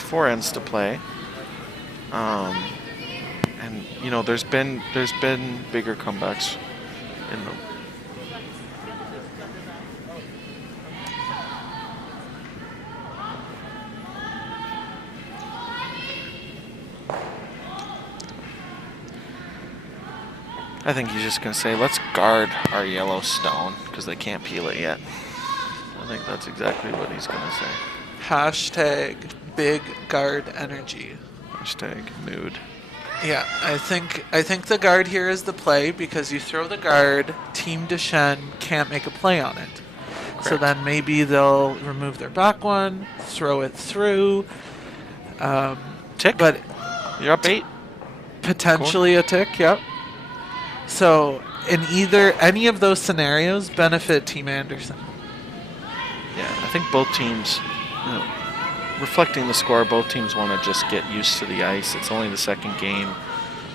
4 ends to play, and you know there's been bigger comebacks in them. I think he's just going to say, let's guard our yellow stone because they can't peel it yet. I think that's exactly what he's going to say. Hashtag big guard energy. Hashtag mood. Yeah, I think the guard here is the play because you throw the guard, Team Deschenes can't make a play on it. Correct. So then maybe they'll remove their back one, throw it through. Tick? But you're up 8. Potentially a tick, yep. So in any of those scenarios benefit Team Anderson. Yeah, I think both teams, you know, reflecting the score, both teams want to just get used to the ice. It's only the second game.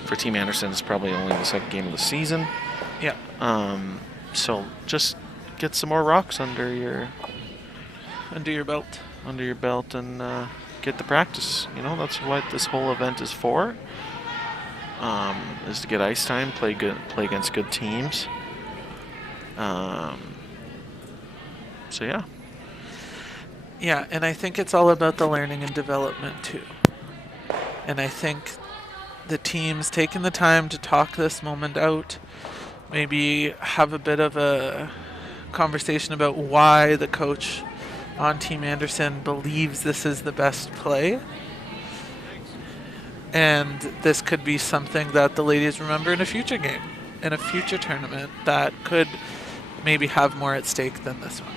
For Team Anderson, it's probably only the second game of the season. Yeah. So just get some more rocks under your belt. Under your belt and get the practice. You know, that's what this whole event is for. Is to get ice time, play against good teams. So yeah. Yeah, and I think it's all about the learning and development too. And I think the teams taking the time to talk this moment out, maybe have a bit of a conversation about why the coach on Team Anderson believes this is the best play. And this could be something that the ladies remember in a future game, in a future tournament that could maybe have more at stake than this one.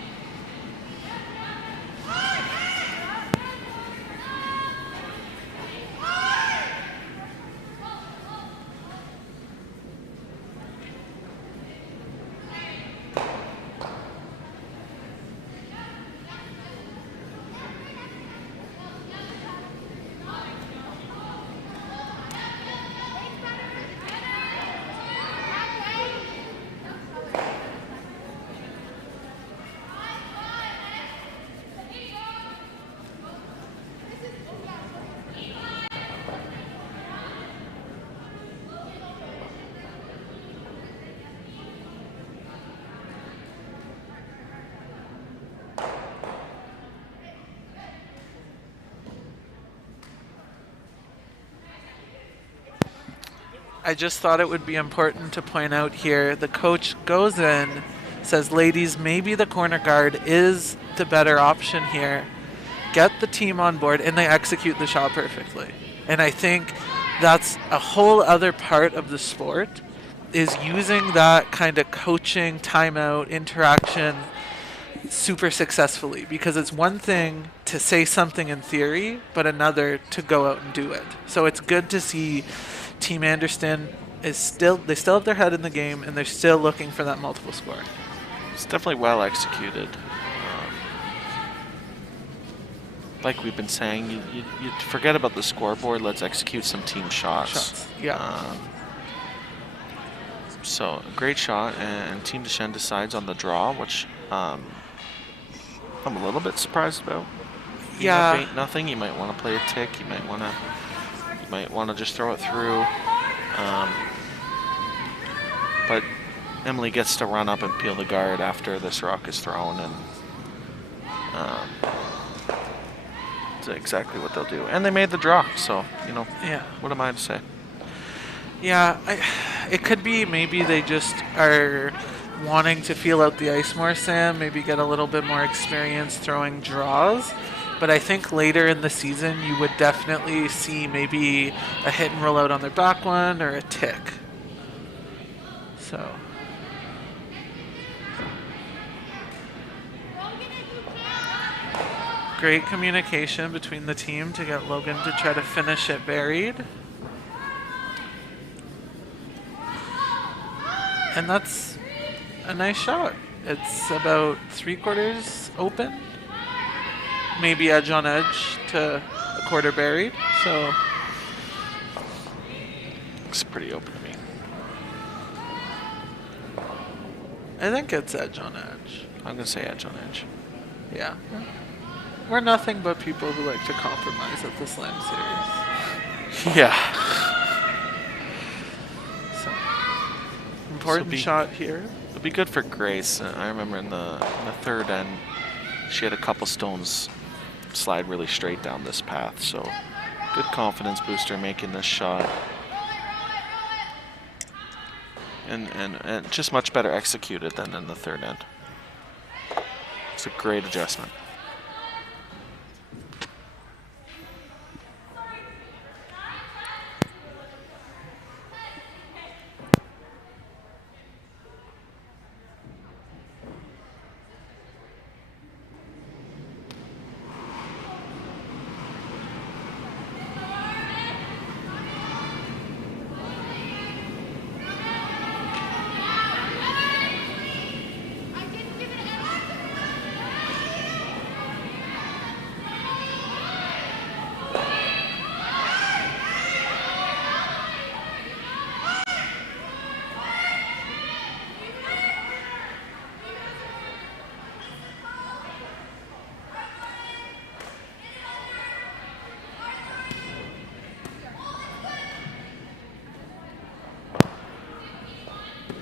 I just thought it would be important to point out here, the coach goes in, says, ladies, maybe the corner guard is the better option here. Get the team on board, and they execute the shot perfectly. And I think that's a whole other part of the sport, is using that kind of coaching, timeout, interaction super successfully. Because it's one thing to say something in theory, but another to go out and do it. So it's good to see Team Anderson they still have their head in the game, and they're still looking for that multiple score. It's definitely well executed. Like we've been saying, you forget about the scoreboard. Let's execute some team shots. Yeah. So great shot, and Team Deschenes decides on the draw, which I'm a little bit surprised about. Yeah. 8-0. You might want to play a tick. You might want to just throw it through. But Emily gets to run up and peel the guard after this rock is thrown, and that's exactly what they'll do. And they made the draw, so, Yeah. What am I to say? Yeah, it could be maybe they just are wanting to feel out the ice more, Sam, maybe get a little bit more experience throwing draws. But I think later in the season, you would definitely see maybe a hit and roll out on their back one or a tick. So. Great communication between the team to get Logan to try to finish it buried. And that's a nice shot. It's about 3/4 open. Maybe edge on edge to a quarter buried. So Looks pretty open to me. I think it's edge on edge. I'm going to say edge on edge. Yeah. We're nothing but people who like to compromise at the Slam Series. Yeah. So, important shot here. It'll be good for Grace. I remember in the third end, she had a couple stones slide really straight down this path. So good confidence booster making this shot. And just much better executed than in the third end. It's a great adjustment.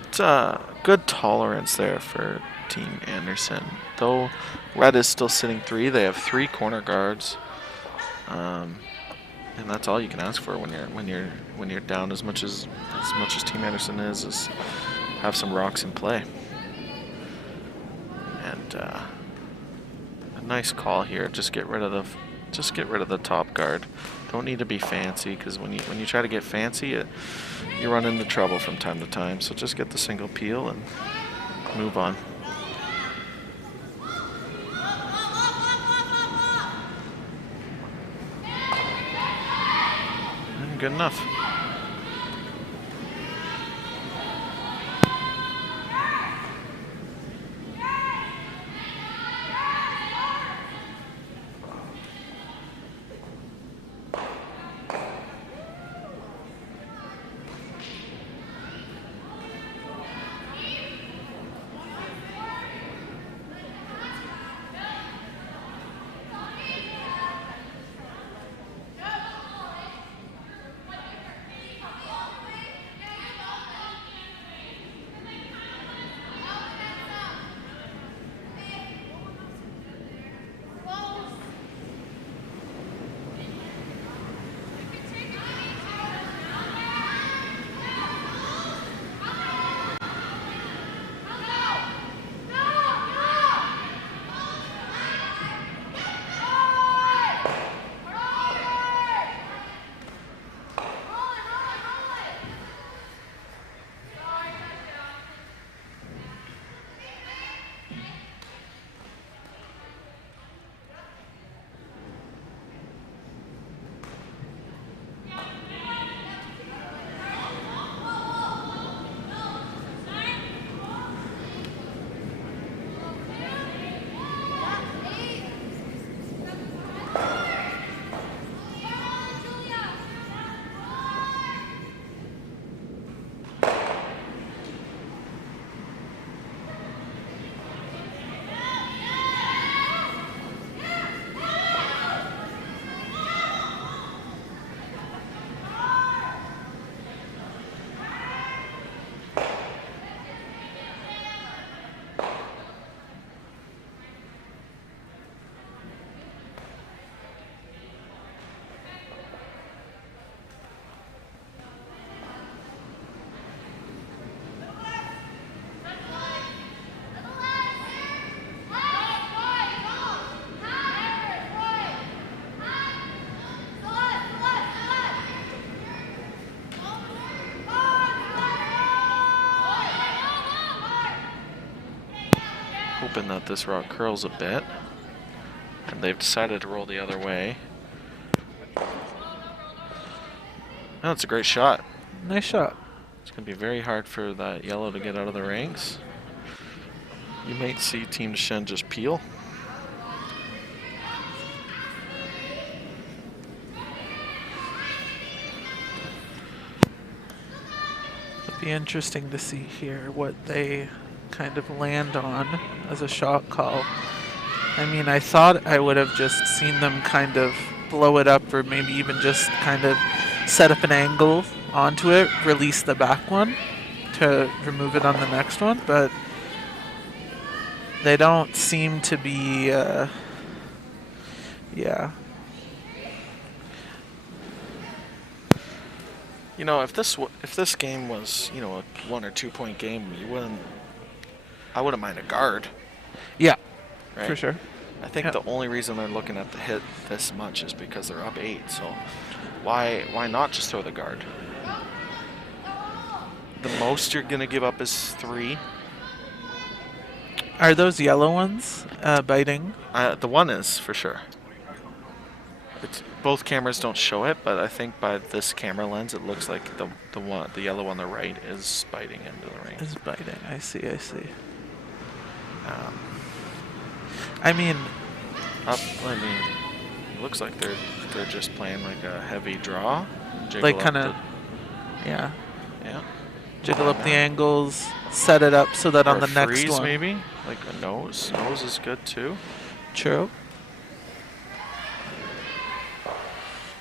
It's a good tolerance there for Team Anderson. Though Red is still sitting 3, they have 3 corner guards. And that's all you can ask for when you're down as much as Team Anderson is have some rocks in play. And a nice call here. Just get rid of the top guard. Don't need to be fancy, because when you try to get fancy, you run into trouble from time to time. So just get the single peel and move on. And good enough. Hoping that this rock curls a bit, and they've decided to roll the other way. Oh, it's a great shot. Nice shot. It's going to be very hard for that yellow to get out of the ranks. You might see Team Deschenes just peel. It'll be interesting to see here what they kind of land on as a shot call. I mean, I thought I would have just seen them kind of blow it up, or maybe even just kind of set up an angle onto it, release the back one to remove it on the next one, but they don't seem to be, yeah. You know, if this game was, you know, a 1 or 2 point game, I wouldn't mind a guard. Yeah, right? for sure. I think the only reason they're looking at the hit this much is because they're up 8. So why not just throw the guard? The most you're gonna give up is 3. Are those yellow ones biting? The one is for sure. Both cameras don't show it, but I think by this camera lens, it looks like the yellow on the right is biting into the ring. Is biting. I see. I mean, it looks like they're just playing like a heavy draw. Like kind of, yeah. Yeah. Jiggle up the angles, set it up so that on the next freeze, one. maybe like a nose. Nose is good too. True.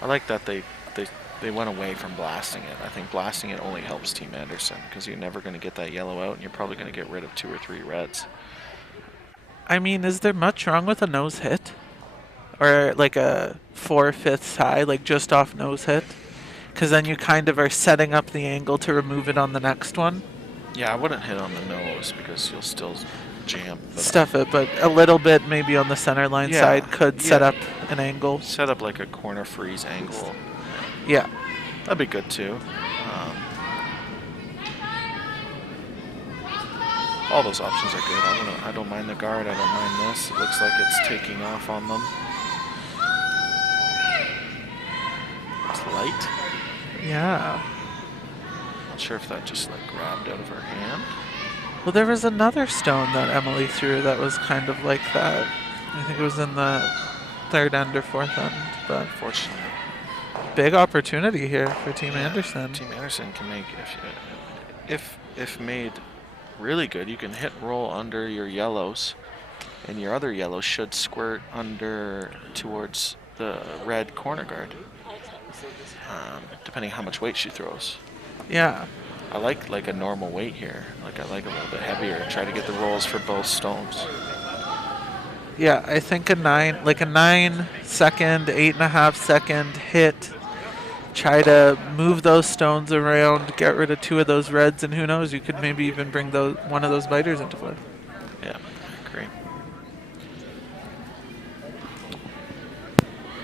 I like that they went away from blasting it. I think blasting it only helps Team Anderson, because you're never going to get that yellow out, and you're probably going to get rid of 2 or 3 reds. I mean, is there much wrong with a nose hit? or like a 4/5 high, like just off nose hit, because then you kind of are setting up the angle to remove it on the next one. Yeah, I wouldn't hit on the nose because you'll still jam. Stuff it, but a little bit maybe on the center line side could set up an angle. Set up like a corner freeze angle. Yeah. That'd be good too. All those options are good. I don't mind the guard. I don't mind this. It looks like it's taking off on them. It's light. Yeah. Not sure if that just like grabbed out of her hand. Well, there was another stone that Emily threw that was kind of like that. I think it was in the third end or fourth end, but unfortunately, big opportunity here for Team Anderson. Team Anderson can make if made really good. You can hit roll under your yellows, and your other yellows should squirt under towards the red corner guard, depending how much weight she throws. Yeah. I like a normal weight here. Like I like a little bit heavier. Try to get the rolls for both stones. Yeah, I think a 9 second, 8.5 second hit. Try to move those stones around, get rid of 2 of those reds, and who knows, you could maybe even bring one of those biters into play. Yeah, I agree.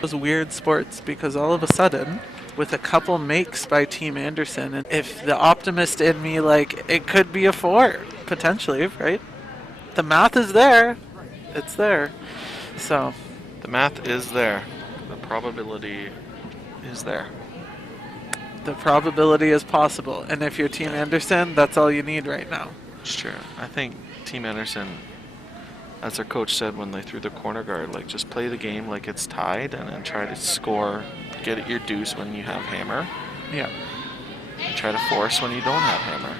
Those weird sports, because all of a sudden, with a couple makes by Team Anderson, and if the optimist in me, like, it could be a 4, potentially, right? The math is there. It's there. So. The math is there. The probability is there. The probability is possible. And if you're Team Anderson, that's all you need right now. It's true. I think Team Anderson, as their coach said when they threw the corner guard, like just play the game like it's tied and then try to score, get your deuce when you have hammer. Yeah. And try to force when you don't have hammer.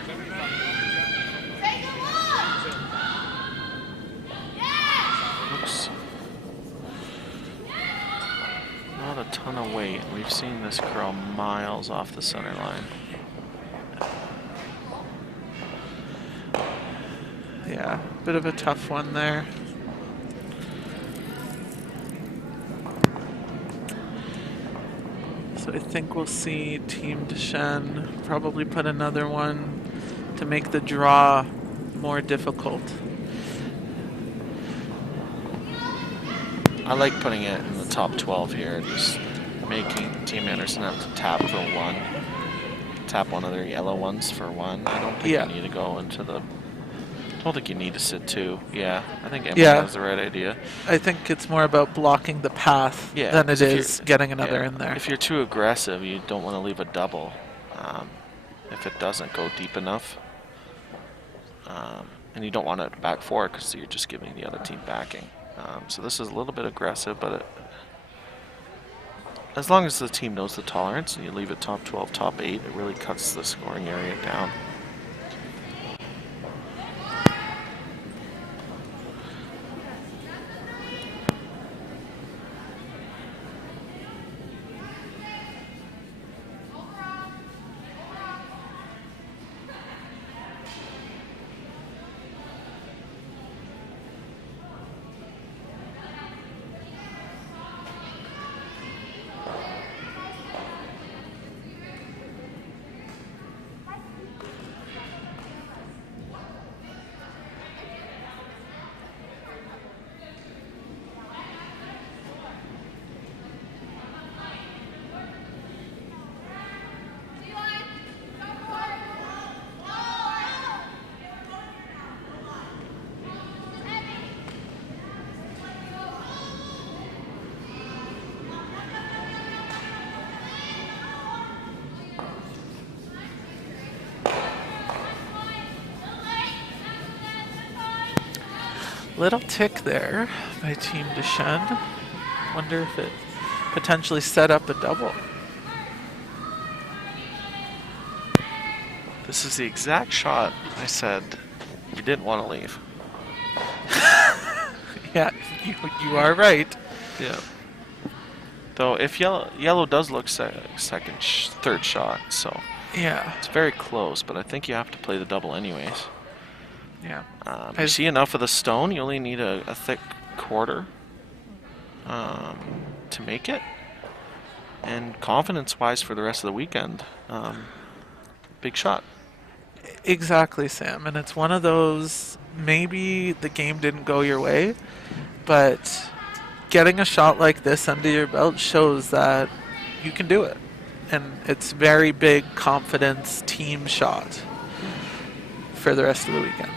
Oops. Not a ton of weight. We've seen this curl miles off the center line. Yeah, bit of a tough one there. So I think we'll see Team Deschenes probably put another one to make the draw more difficult. I like putting it in the top 12 here, just making Team Anderson have to tap for 1. Tap one of their yellow ones for 1. I don't think you need to go into the... I don't think you need to sit 2. Yeah, I think Emily has the right idea. I think it's more about blocking the path than it is getting another in there. If you're too aggressive, you don't want to leave a double. If it doesn't go deep enough. And you don't want it back 4 because you're just giving the other team backing. So this is a little bit aggressive, but as long as the team knows the tolerance and you leave it top 12, top 8, it really cuts the scoring area down. Little tick there by Team Deschenes. Wonder if it potentially set up a double. This is the exact shot I said you didn't want to leave. Yeah, you are right. Yeah. Though if yellow does look third shot, so yeah, it's very close. But I think you have to play the double anyways. Yeah. You see enough of the stone. You only need a thick quarter. to make it. And confidence-wise for the rest of the weekend, big shot. Exactly, Sam. And it's one of those, maybe the game didn't go your way, but getting a shot like this under your belt shows that you can do it. And it's very big confidence team shot for the rest of the weekend.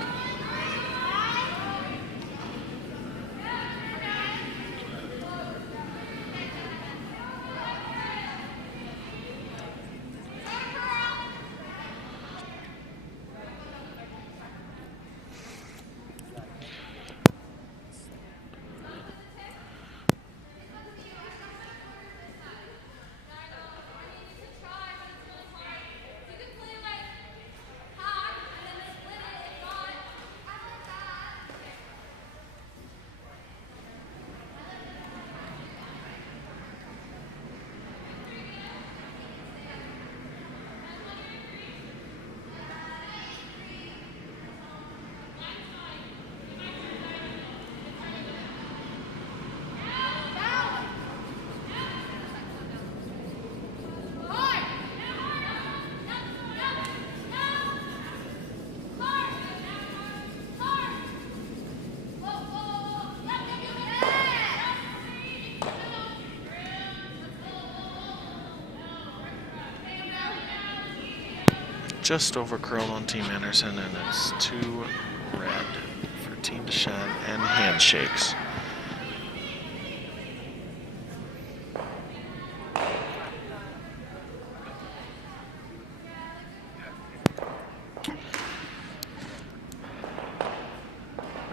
Just over curled on Team Anderson, and it's 2 red for Team Deschenes and handshakes.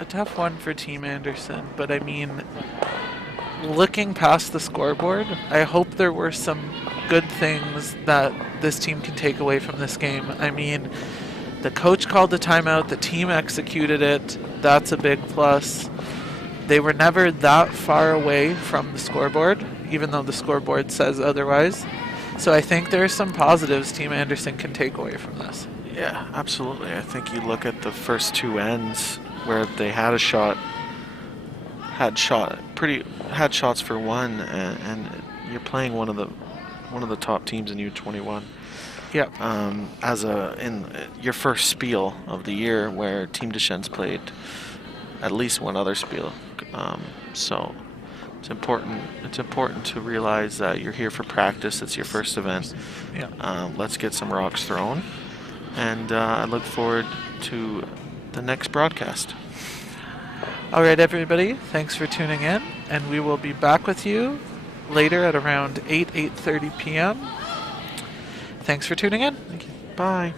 A tough one for Team Anderson, but I mean, looking past the scoreboard, I hope there were some good things that this team can take away from this game. I mean, the coach called the timeout, the team executed it, that's a big plus. They were never that far away from the scoreboard, even though the scoreboard says otherwise. So I think there's some positives Team Anderson can take away from this. Yeah, absolutely. I think you look at the first 2 ends where they had a shot, had shots for one, and you're playing one of the top teams in U21. Yeah. In your first spiel of the year, where Team Deschenes played at least one other spiel, so it's important. It's important to realize that you're here for practice. It's your first event. Yeah. Let's get some rocks thrown, and I look forward to the next broadcast. All right, everybody. Thanks for tuning in, and we will be back with you later at around 8:30 p.m. Thanks for tuning in. Thank you. Bye.